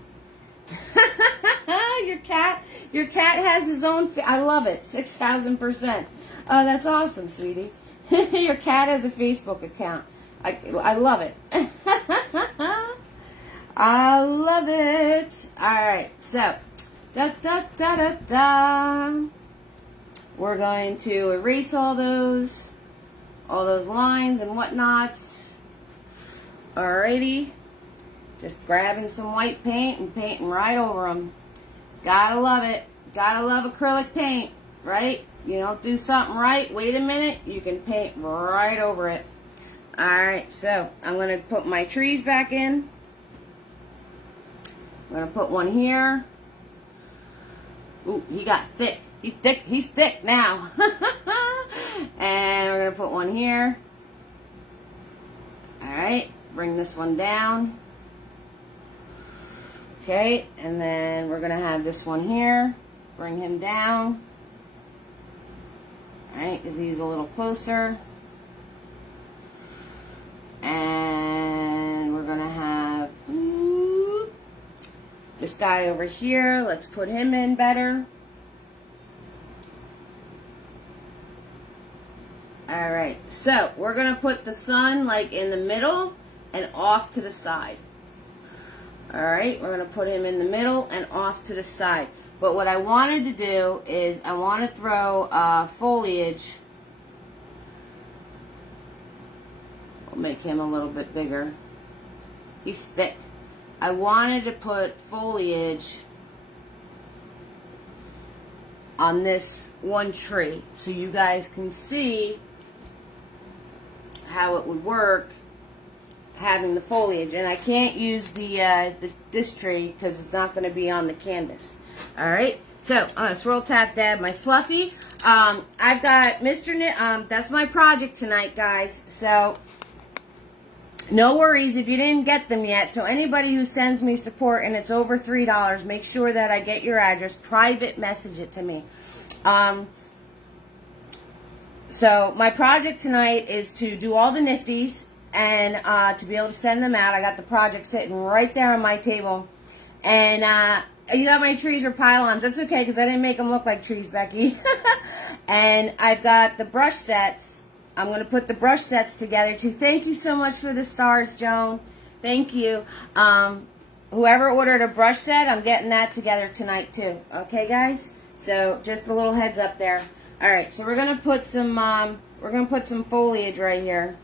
Your cat has his own. I love it. 6,000%. Oh, that's awesome, sweetie. Your cat has a Facebook account. I love it. I love it. All right, so we're going to erase all those lines and whatnots. Alrighty, just grabbing some white paint and painting right over them. Gotta love it. Gotta love acrylic paint, right? You don't do something right, wait a minute, you can paint right over it. Alright, so I'm going to put my trees back in. I'm going to put one here. Ooh, he got thick. He's thick now. And we're going to put one here. Alright, bring this one down. Okay, and then we're going to have this one here. Bring him down. Alright, because he's a little closer. And we're going to have this guy over here. Let's put him in better. Alright, so we're going to put the sun like in the middle and off to the side. Alright, we're going to put him in the middle and off to the side. But what I wanted to do is I want to throw foliage. We'll make him a little bit bigger. He's thick. I wanted to put foliage on this one tree so you guys can see how it would work having the foliage. And I can't use this tree because it's not going to be on the canvas. Alright, so swirl tap dab my fluffy. I've got Mr. That's my project tonight, guys. So no worries if you didn't get them yet. So anybody who sends me support and it's over $3, make sure that I get your address. Private message it to me. So my project tonight is to do all the nifties and to be able to send them out. I got the project sitting right there on my table. And you thought my trees were pylons. That's okay because I didn't make them look like trees, Becky. And I've got the brush sets. I'm going to put the brush sets together too. Thank you so much for the stars, Joan. Thank you. Whoever ordered a brush set, I'm getting that together tonight too. Okay, guys? So just a little heads up there. All right, so we're going to put some foliage right here.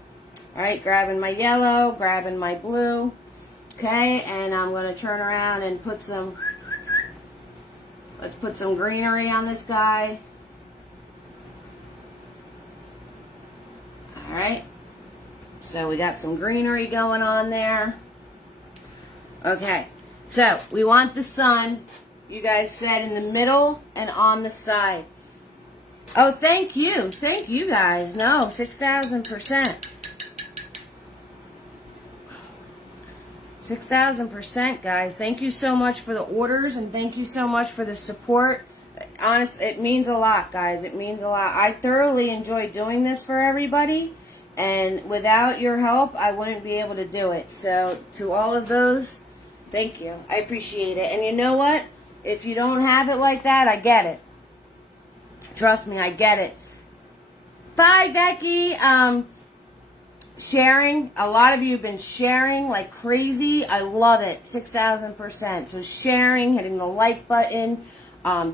All right, grabbing my yellow, grabbing my blue. Okay, and I'm going to turn around and put some, let's put some greenery on this guy. Alright, so we got some greenery going on there. Okay, so we want the sun, you guys said, in the middle and on the side. Oh, thank you guys. No, 6,000%. 6,000%, guys. Thank you so much for the orders and thank you so much for the support. Honestly, it means a lot, guys. It means a lot. I thoroughly enjoy doing this for everybody, and without your help, I wouldn't be able to do it. So, to all of those, thank you. I appreciate it. And you know what? If you don't have it like that, I get it. Trust me, I get it. Bye, Becky. Sharing. A lot of you have been sharing like crazy. I love it. 6,000%. So, sharing, hitting the like button,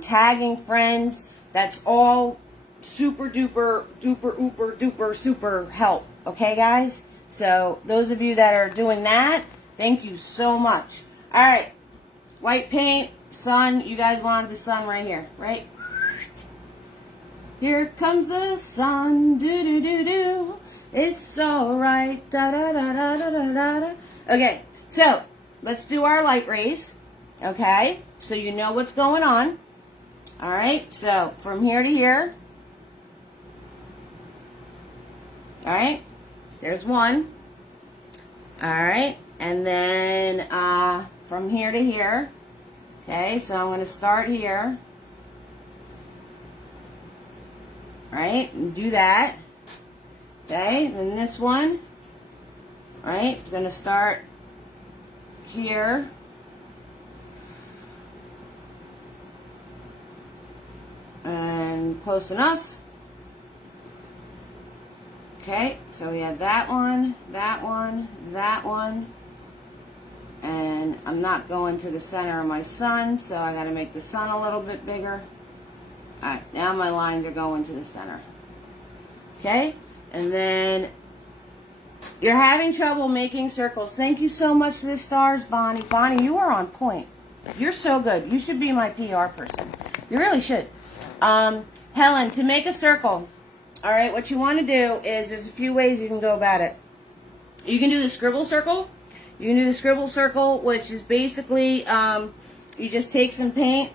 tagging friends, that's all super duper duper ooper duper super help. Okay, guys? So those of you that are doing that, thank you so much. Alright, white paint, sun. You guys wanted the sun right here, right? Here comes the sun, do do do do, it's alright, da da da da da da da. Okay, so let's do our light rays. Okay, so you know what's going on. Alright, so from here to here. Alright, there's one. Alright, and then from here to here. Okay, so I'm going to start here. Alright, and do that. Okay, then this one. Alright, it's going to start here. And close enough. Okay, so we had that one, that one, that one. And I'm not going to the center of my sun, so I got to make the sun a little bit bigger. Alright, now my lines are going to the center. Okay, and then you're having trouble making circles. Thank you so much for the stars, Bonnie. Bonnie, you are on point. You're so good. You should be my PR person. You really should. Helen, to make a circle, all right, what you want to do is there's a few ways you can go about it. You can do the scribble circle. You can do the scribble circle, which is basically you just take some paint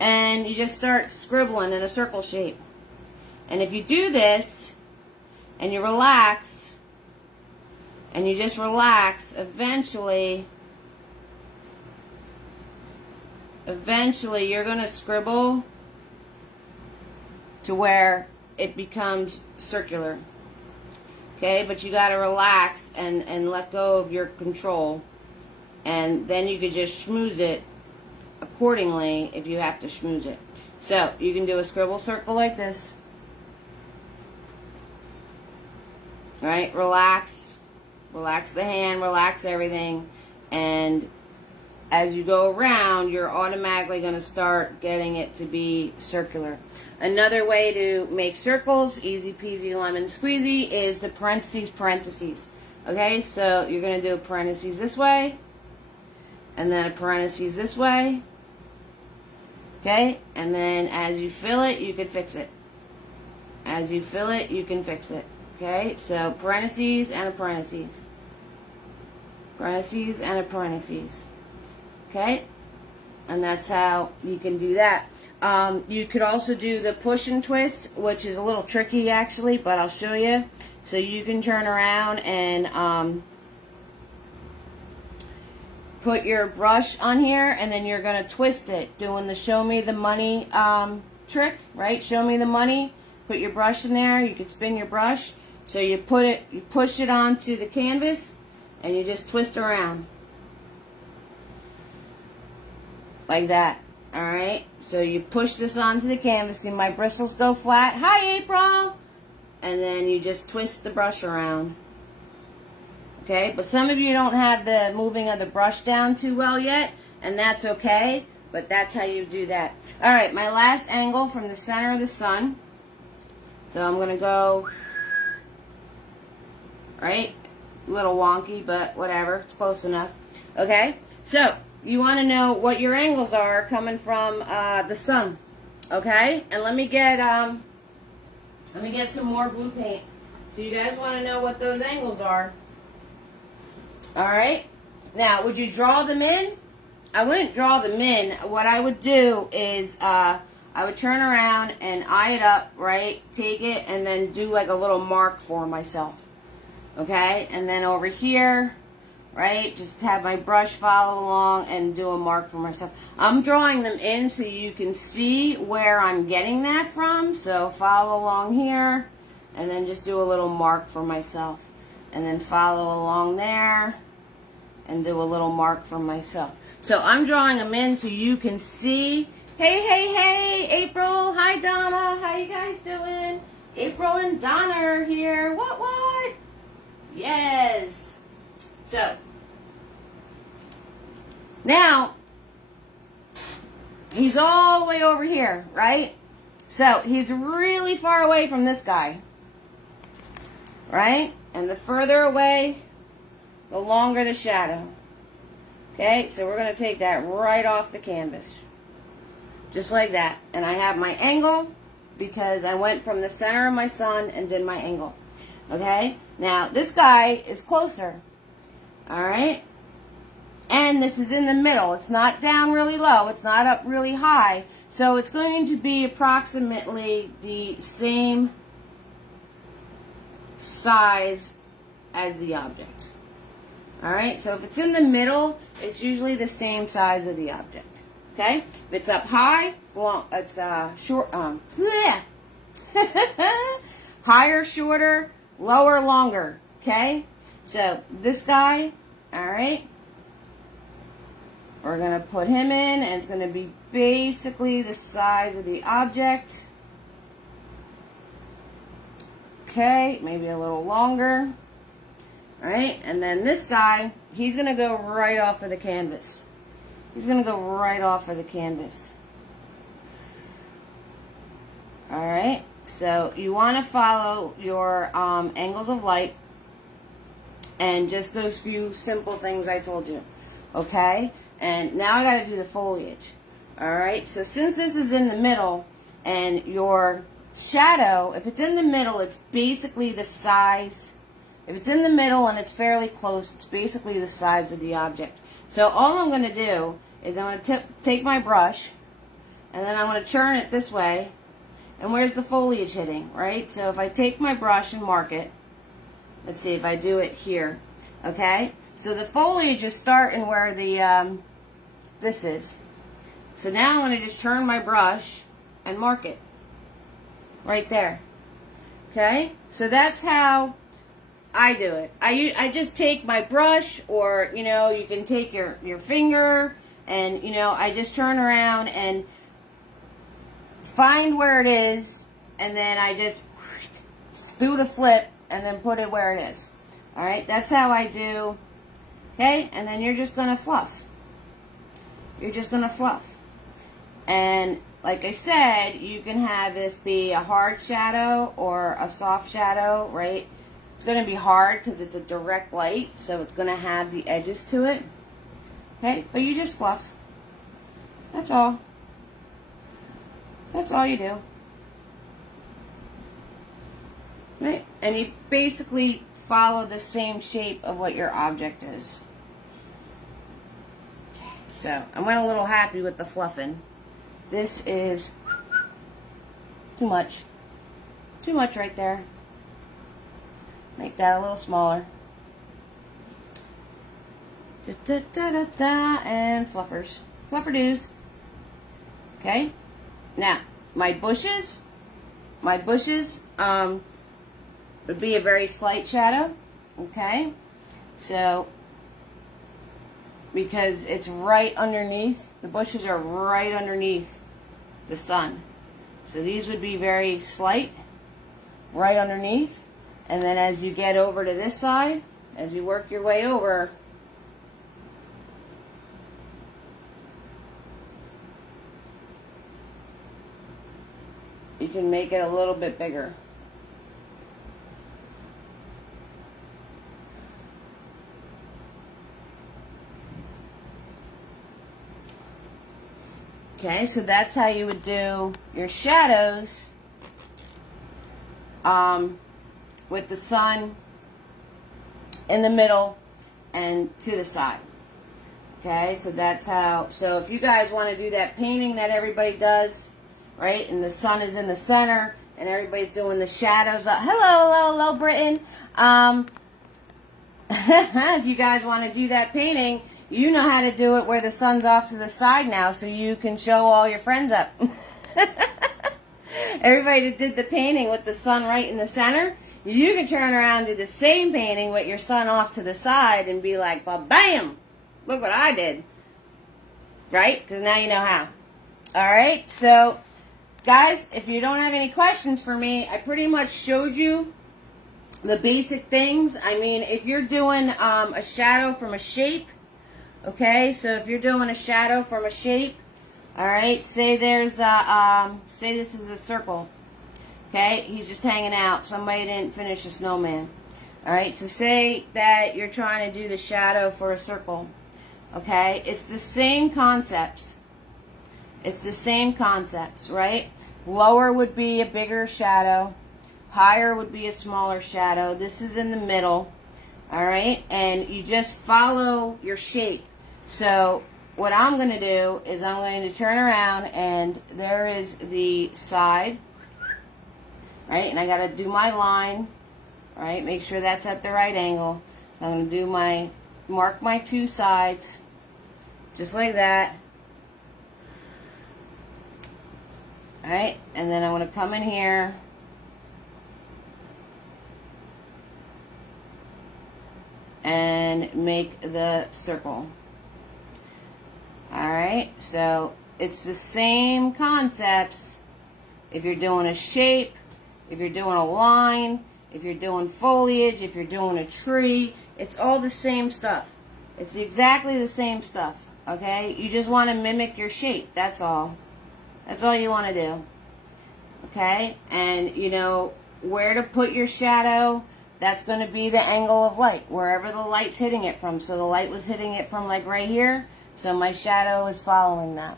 and you just start scribbling in a circle shape. And if you do this and you relax and you just relax, eventually you're going to scribble to where it becomes circular. Okay, but you got to relax and let go of your control. And then you could just schmooze it accordingly if you have to schmooze it. So, you can do a scribble circle like this. right? Relax. Relax the hand, relax everything. And as you go around, you're automatically going to start getting it to be circular. Another way to make circles, easy peasy lemon squeezy, is the parentheses. Okay, so you're going to do a parentheses this way, and then a parentheses this way. Okay, and then as you fill it, you can fix it. As you fill it, you can fix it. Okay, so parentheses and a parentheses. Parentheses and a parentheses. Okay, and that's how you can do that. You could also do the push and twist, which is a little tricky actually, but I'll show you. So you can turn around and put your brush on here, and then you're going to twist it, doing the show me the money trick, right? Show me the money. Put your brush in there. You can spin your brush. So you push it onto the canvas, and you just twist around. Like that. Alright? So you push this onto the canvas. See my bristles go flat. Hi, April! And then you just twist the brush around. Okay? But some of you don't have the moving of the brush down too well yet, and that's okay. But that's how you do that. Alright, my last angle from the center of the sun. So I'm going to go, right? A little wonky, but whatever. It's close enough. Okay? So, you want to know what your angles are coming from the sun. Okay? And let me get some more blue paint. So you guys want to know what those angles are. Alright? Now, would you draw them in? I wouldn't draw them in. What I would do is I would turn around and eye it up, right? Take it and then do like a little mark for myself. Okay? And then over here, right? Just have my brush follow along and do a mark for myself. I'm drawing them in so you can see where I'm getting that from. So follow along here and then just do a little mark for myself. And then follow along there and do a little mark for myself. So I'm drawing them in so you can see. Hey, hey, hey, April. Hi, Donna. How you guys doing? April and Donna are here. What? Yes. So, now, he's all the way over here, right? So, he's really far away from this guy. Right? And the further away, the longer the shadow. Okay, so we're going to take that right off the canvas. Just like that. And I have my angle because I went from the center of my sun and did my angle. Okay? Now, this guy is closer. Alright? And this is in the middle. It's not down really low. It's not up really high. So it's going to be approximately the same size as the object. Alright? So if it's in the middle, it's usually the same size of the object. Okay? If it's up high, it's long, it's short, higher, shorter, lower, longer. Okay? So this guy, alright, we're going to put him in, and it's going to be basically the size of the object. Okay, maybe a little longer. Alright, and then this guy, he's going to go right off of the canvas. He's going to go right off of the canvas. Alright, so you want to follow your angles of light and just those few simple things I told you. Okay, and now I got to do the foliage. Alright, so since this is in the middle and your shadow, if it's in the middle, it's basically the size. If it's in the middle and it's fairly close, it's basically the size of the object. So all I'm going to do is I'm going to take my brush, and then I'm going to turn it this way, and where's the foliage hitting, right? So if I take my brush and mark it, let's see if I do it here, okay? So the foliage is starting where the this is. So now I'm going to just turn my brush and mark it right there, okay? So that's how I do it. I just take my brush, or you know, you can take your finger, and you know, I just turn around and find where it is, and then I just do the flip and then put it where it is. All right, that's how I do. Okay, and then you're just going to fluff. You're just going to fluff. And like I said, you can have this be a hard shadow or a soft shadow, right? It's going to be hard because it's a direct light, so it's going to have the edges to it. Okay, but you just fluff. That's all. That's all you do. Right? And you basically follow the same shape of what your object is. Okay, so I went a little happy with the fluffing. This is too much. Too much right there. Make that a little smaller. Da, da, da, da, da, and fluffers. Fluffer-doos. Okay? Now, my bushes would be a very slight shadow. Okay? So, because it's right underneath, the bushes are right underneath the sun. So these would be very slight, right underneath. And then as you get over to this side, as you work your way over, you can make it a little bit bigger. Okay, so that's how you would do your shadows with the sun in the middle and to the side. Okay, so that's how, so if you guys want to do that painting that everybody does, right, and the sun is in the center and everybody's doing the shadows. Hello, Britain. If you guys want to do that painting, you know how to do it where the sun's off to the side now, so you can show all your friends up. Everybody that did the painting with the sun right in the center, you can turn around and do the same painting with your sun off to the side and be like, well, bam, look what I did. Right? Because now you know how. Alright, so, guys, if you don't have any questions for me, I pretty much showed you the basic things. I mean, if you're doing a shadow from a shape, okay, so if you're doing a shadow from a shape, all right, say there's a, say this is a circle, okay, he's just hanging out, somebody didn't finish a snowman, all right, so say that you're trying to do the shadow for a circle, okay, it's the same concepts, right, lower would be a bigger shadow, higher would be a smaller shadow, this is in the middle, all right, and you just follow your shape. So what I'm going to do is I'm going to turn around and there is the side, right, and I got to do my line, right, make sure that's at the right angle. I'm going to do my, mark my two sides, just like that, all right, and then I'm going to come in here, and make the circle. Alright, so it's the same concepts if you're doing a shape, if you're doing a line, if you're doing foliage, if you're doing a tree, it's all the same stuff. It's exactly the same stuff, okay? You just want to mimic your shape, that's all. That's all you want to do, okay? And, you know, where to put your shadow, that's going to be the angle of light, wherever the light's hitting it from. So the light was hitting it from like right here, so my shadow is following that.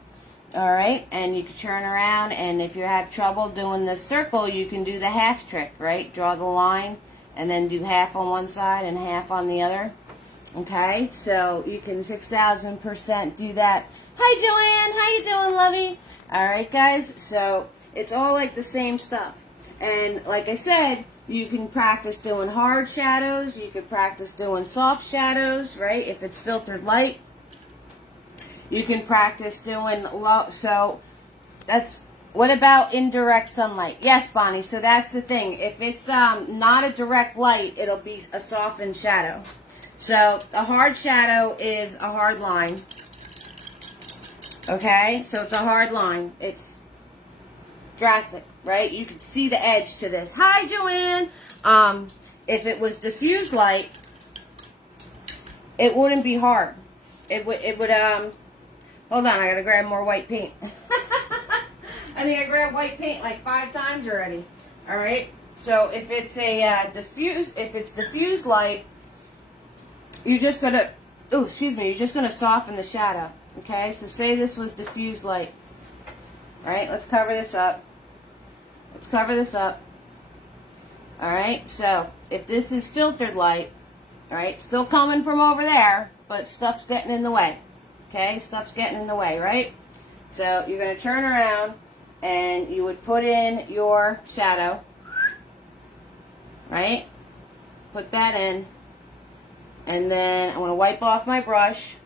Alright, and you can turn around, and if you have trouble doing the circle, you can do the half trick, right? Draw the line, and then do half on one side and half on the other. Okay, so you can 6,000% do that. Hi Joanne, how you doing, lovey? Alright guys, so it's all like the same stuff. And like I said, you can practice doing hard shadows, you can practice doing soft shadows, right? If it's filtered light. You can practice doing low, so that's, what about indirect sunlight? Yes, Bonnie, so that's the thing. If it's not a direct light, it'll be a softened shadow. So a hard shadow is a hard line. Okay, so it's a hard line. It's drastic, right? You can see the edge to this. Hi, Joanne. if it was diffused light, it wouldn't be hard. It would, hold on, I gotta grab more white paint. I think I grabbed white paint like 5 times already. Alright, so if it's a diffused light, you're just gonna, oh, excuse me, you're just gonna soften the shadow. Okay, so say this was diffused light. Alright, let's cover this up. Let's cover this up. Alright, so if this is filtered light, alright, still coming from over there, but stuff's getting in the way. Okay, stuff's getting in the way, right? So you're going to turn around and you would put in your shadow, right? Put that in, and then I'm going to wipe off my brush,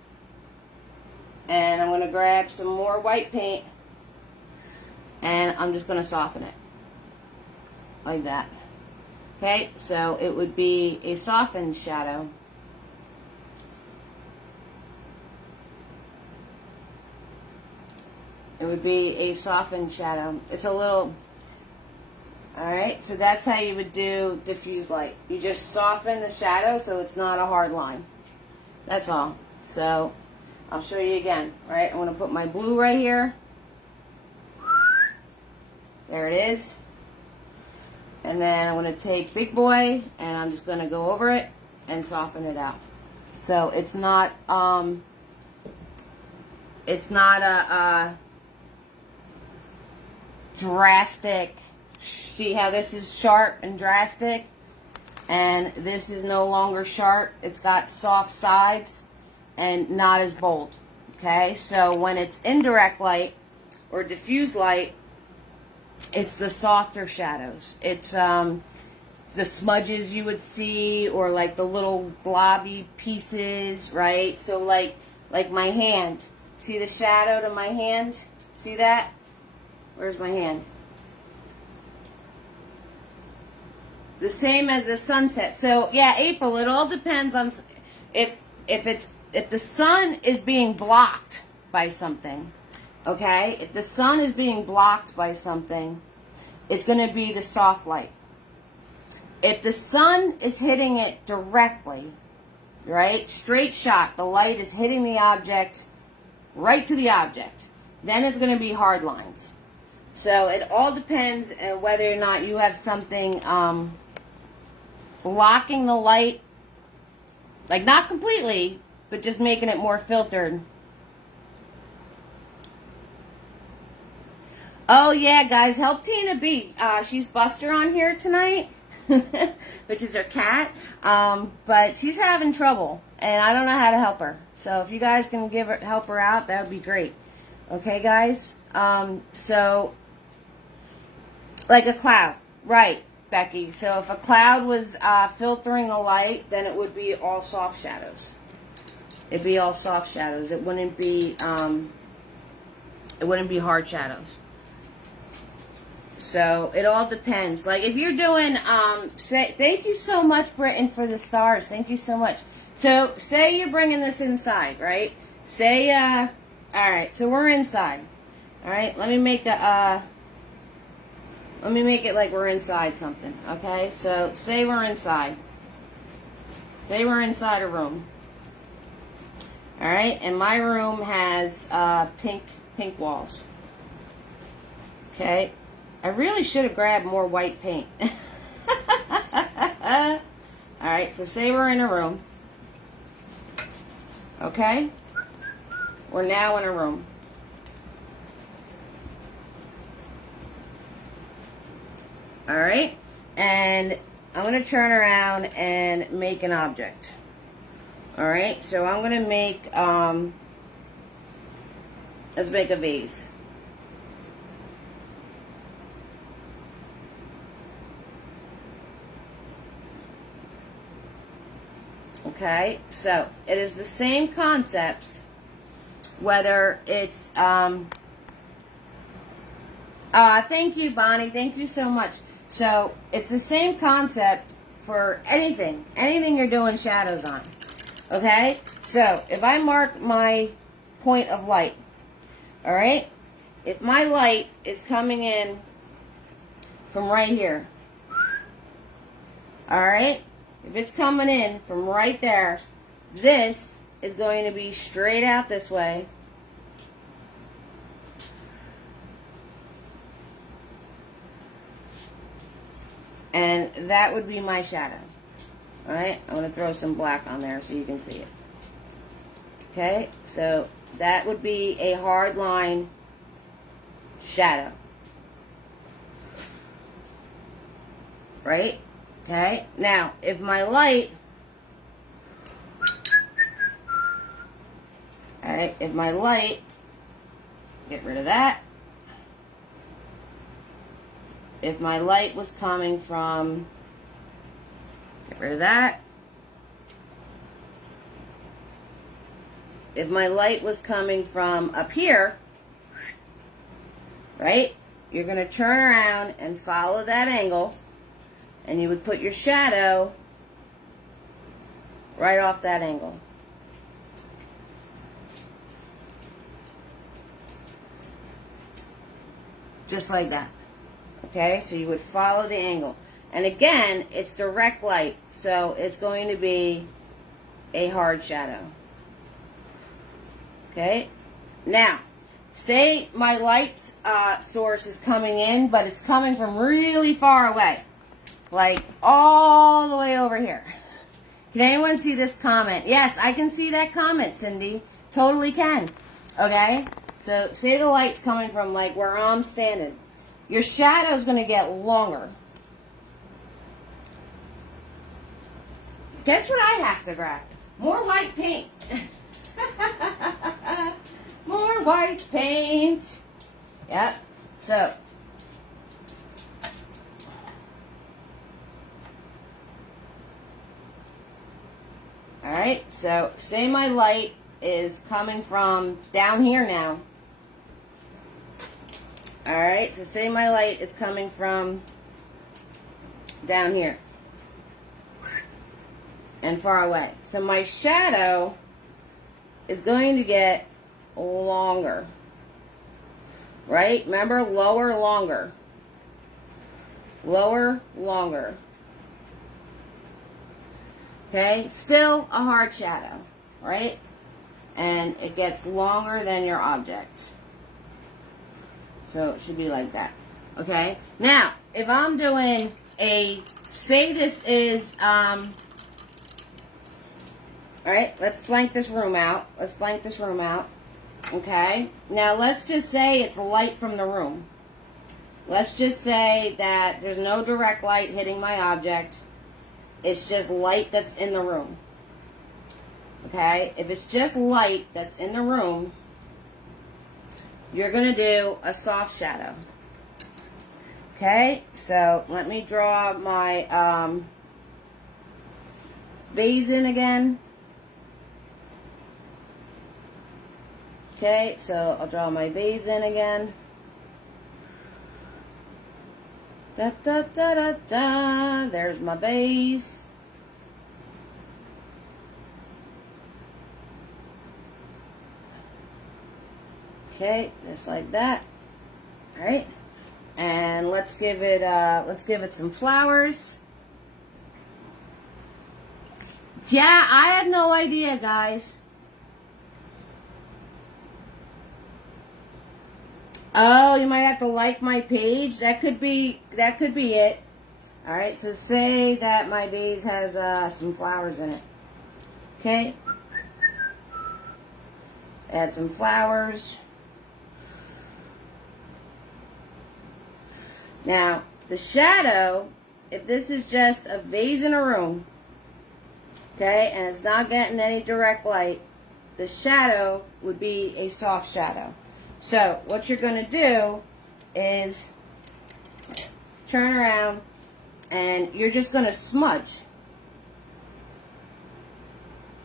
and I'm going to grab some more white paint, and I'm just going to soften it like that. Okay, so it would be a softened shadow. It would be a softened shadow. It's a little, alright, so that's how you would do diffused light. You just soften the shadow so it's not a hard line. That's all. So, I'll show you again. Right, I'm going to put my blue right here. There it is. And then I'm going to take Big Boy and I'm just going to go over it and soften it out. So it's not a drastic. See how this is sharp and drastic, and this is no longer sharp. It's got soft sides and not as bold. Okay, so when it's indirect light or diffused light, it's the softer shadows. It's the smudges you would see, or like the little blobby pieces, right? So like my hand. See the shadow to my hand? See that? Where's my hand? The same as the sunset. So yeah, April, it all depends on if the sun is being blocked by something. Okay? If the sun is being blocked by something, it's going to be the soft light. If the sun is hitting it directly, right? Straight shot, the light is hitting the object, right to the object, then it's going to be hard lines. So it all depends on whether or not you have something blocking the light, like not completely, but just making it more filtered. Oh yeah, guys, help Tina B. She's Buster on here tonight, which is her cat, but she's having trouble, and I don't know how to help her. So if you guys can help her out, that would be great. Okay, guys. So like a cloud, right, Becky? So if a cloud was filtering the light, then it would be all soft shadows. It'd be all soft shadows. It wouldn't be hard shadows. So it all depends. Like if you're doing, thank you so much, Britton, for the stars. Thank you so much. So say you're bringing this inside, right? Say, all right. So we're inside. All right. Let me make it like we're inside something. Okay. So say we're inside. Say we're inside a room. All right. And my room has pink walls. Okay. I really should have grabbed more white paint. Alright, so say we're in a room. Okay? We're now in a room. Alright? And I'm going to turn around and make an object. Alright? So I'm going to make, let's make a vase. Okay, so it is the same concepts, whether it's, thank you, Bonnie, thank you so much. So it's the same concept for anything you're doing shadows on. Okay, so if I mark my point of light, all right, if my light is coming in from right here, all right, if it's coming in from right there, this is going to be straight out this way. And that would be my shadow. Alright, I'm going to throw some black on there so you can see it. Okay, so that would be a hard line shadow. Right? Okay, now if my light, alright, if my light, get rid of that. If my light was coming from, get rid of that. If my light was coming from up here, right, you're going to turn around and follow that angle, and you would put your shadow right off that angle. Just like that. Okay, so you would follow the angle. And again, it's direct light, so it's going to be a hard shadow. Okay, now, say my light source is coming in, but it's coming from really far away. Like all the way over here. Can anyone see this comment? Yes, I can see that comment, Cindy. Totally can. Okay, so say the light's coming from like where I'm standing. Your shadow's going to get longer. Guess what I have to grab? More white paint. More white paint. Yep. So. Alright, so say my light is coming from down here now. Alright, so say my light is coming from down here and far away. So my shadow is going to get longer. Right? Remember, lower, longer. Lower, longer. Okay? Still a hard shadow. Right? And it gets longer than your object. So it should be like that. Okay? Now, if I'm doing a, say this is, alright, let's blank this room out. Let's blank this room out. Okay? Now, let's just say it's light from the room. Let's just say that there's no direct light hitting my object. It's just light that's in the room. Okay? If it's just light that's in the room, you're going to do a soft shadow. Okay, so let me draw my vase in again. Okay, so I'll draw my vase in again. Da da da da da. There's my vase. Okay, just like that. All right, and let's give it some flowers. Yeah, I have no idea, guys. Oh, you might have to like my page. That could be it. All right, so say that my vase has some flowers in it. Okay, add some flowers. Now, the shadow, if this is just a vase in a room, okay, and it's not getting any direct light, the shadow would be a soft shadow. So, what you're going to do is turn around and you're just going to smudge.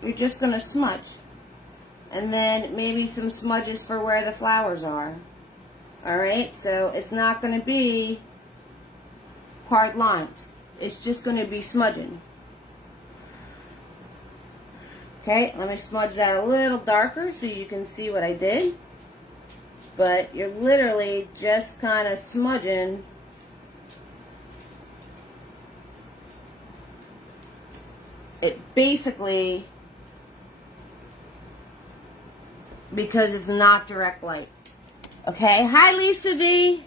You're just going to smudge. And then maybe some smudges for where the flowers are. Alright, so it's not going to be hard lines. It's just going to be smudging. Okay, let me smudge that a little darker so you can see what I did. But you're literally just kind of smudging basically because it's not direct light. Okay, hi Lisa V.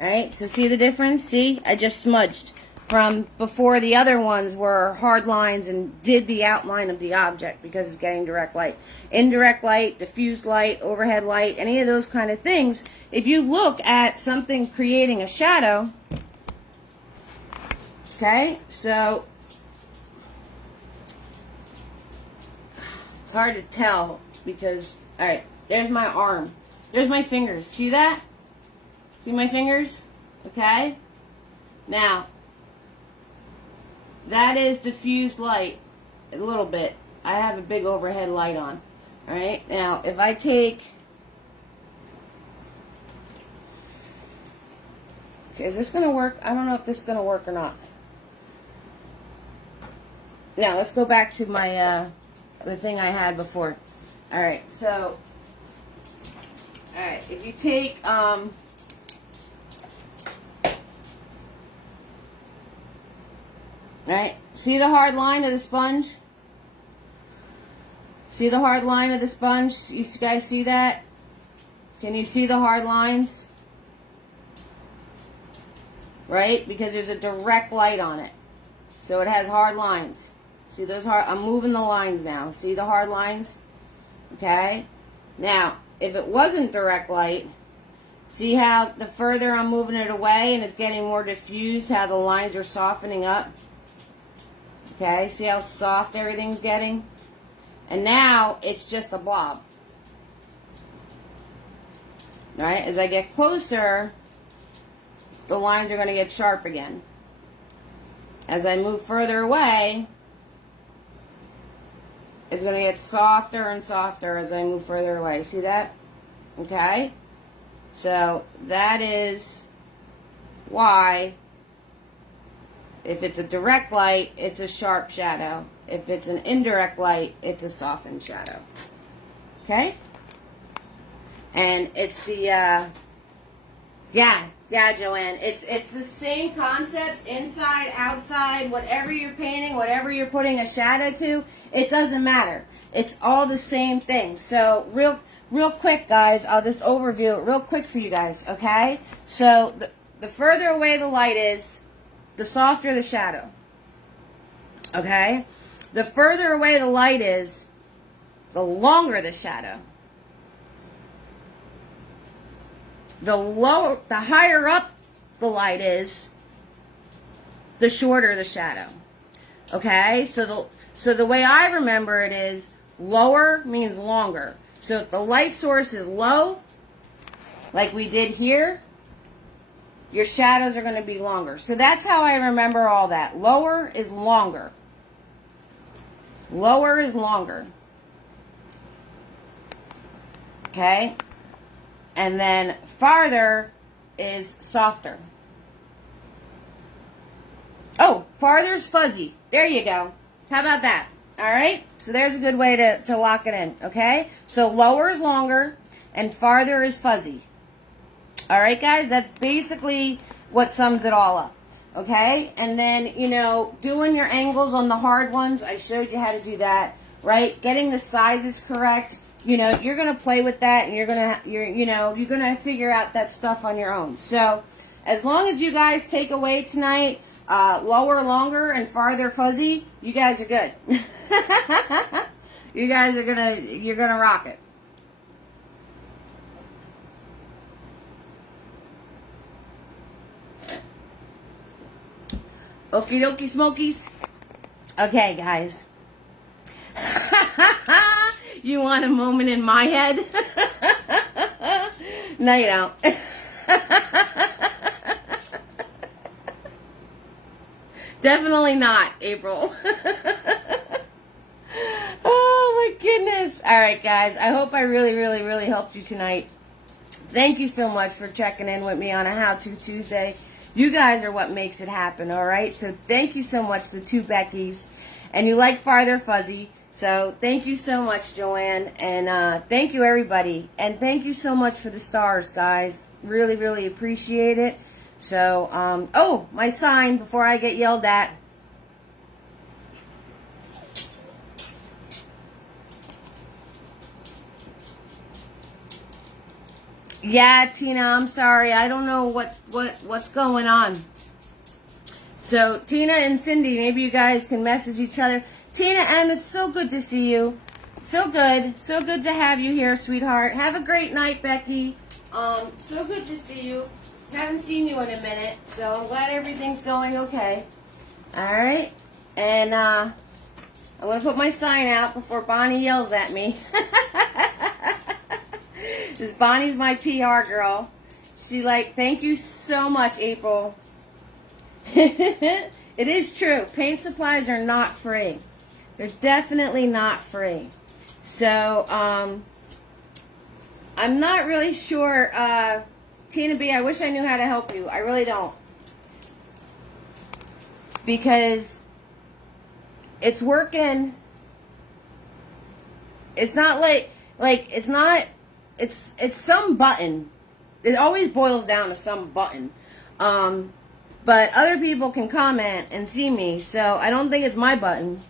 Alright, so see the difference? See, I just smudged from before. The other ones were hard lines and did the outline of the object because it's getting direct light. Indirect light, diffused light, overhead light, any of those kind of things. If you look at something creating a shadow, okay, so it's hard to tell because, alright, there's my arm. There's my fingers. See that? See my fingers? Okay? Now, that is diffused light. A little bit. I have a big overhead light on. Alright? Now, if I take... Okay, is this going to work? I don't know if this is going to work or not. Now, let's go back to my, the thing I had before. Alright, so... Alright, if you take, right, see the hard line of the sponge? See the hard line of the sponge? You guys see that? Can you see the hard lines? Right? Because there's a direct light on it. So it has hard lines. See those hard, I'm moving the lines now. See the hard lines? Okay? Now, if it wasn't direct light, see how the further I'm moving it away and it's getting more diffused, how the lines are softening up? Okay, see how soft everything's getting? And now it's just a blob. Right? As I get closer, the lines are going to get sharp again. As I move further away, it's going to get softer and softer as I move further away. See that? Okay? So, that is why if it's a direct light, it's a sharp shadow. If it's an indirect light, it's a softened shadow. Okay? And it's the, yeah, Joanne. It's the same concept, inside, outside, whatever you're painting, whatever you're putting a shadow to, it doesn't matter. It's all the same thing. So, real quick, guys, I'll just overview it real quick for you guys, okay? So, the further away the light is, the softer the shadow. Okay? The further away the light is, the longer the shadow. The higher up the light is, the shorter the shadow. Okay? So the way I remember it is, lower means longer. So if the light source is low, like we did here, your shadows are going to be longer. So that's how I remember all that. Lower is longer. Lower is longer. Okay? And then farther is softer. Oh, farther's fuzzy. There you go. How about that? Alright? So there's a good way to lock it in. Okay? So lower is longer and farther is fuzzy. Alright, guys? That's basically what sums it all up. Okay? And then, you know, doing your angles on the hard ones, I showed you how to do that. Right? Getting the sizes correct. You know, you're going to play with that and you're going to figure out that stuff on your own. So, as long as you guys take away tonight, lower, longer, and farther fuzzy, you guys are good. You guys are you're gonna rock it. Okie dokie smokies. Okay, guys. You want a moment in my head? No, you don't. Definitely not, April. Oh, my goodness. All right, guys. I hope I really, really, really helped you tonight. Thank you so much for checking in with me on a How To Tuesday. You guys are what makes it happen, all right? So thank you so much, the two Beckys. And you like Farther Fuzzy. So thank you so much, Joanne. And thank you, everybody. And thank you so much for the stars, guys. Really, really appreciate it. So, oh, my sign before I get yelled at. Yeah, Tina, I'm sorry. I don't know what's going on. So, Tina and Cindy, maybe you guys can message each other. Tina M, it's so good to see you. So good. So good to have you here, sweetheart. Have a great night, Becky. So good to see you. Haven't seen you in a minute, so I'm glad everything's going okay. All right. And I'm going to put my sign out before Bonnie yells at me. This Bonnie's my PR girl. She thank you so much, April. It is true. Paint supplies are not free. They're definitely not free. So, I'm not really sure, Tina B, I wish I knew how to help you. I really don't. Because it's working. It's not it's not, it's some button. It always boils down to some button. But other people can comment and see me, so I don't think it's my button.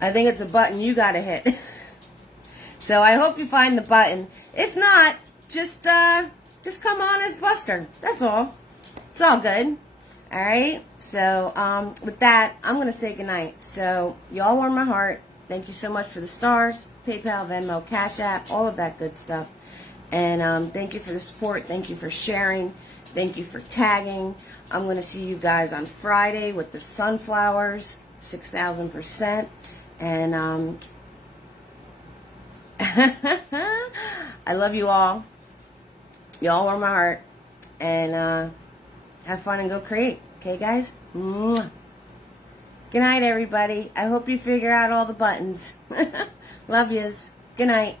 I think it's a button you gotta hit. So I hope you find the button. If not, just come on as Buster. That's all. It's all good. All right. So with that, I'm gonna say goodnight. So y'all warm my heart. Thank you so much for the stars, PayPal, Venmo, Cash App, all of that good stuff. And thank you for the support. Thank you for sharing. Thank you for tagging. I'm gonna see you guys on Friday with the sunflowers, 6,000%. And I love you all. Y'all warm my heart. And have fun and go create. Okay, guys? Mwah. Good night, everybody. I hope you figure out all the buttons. Love yous. Good night.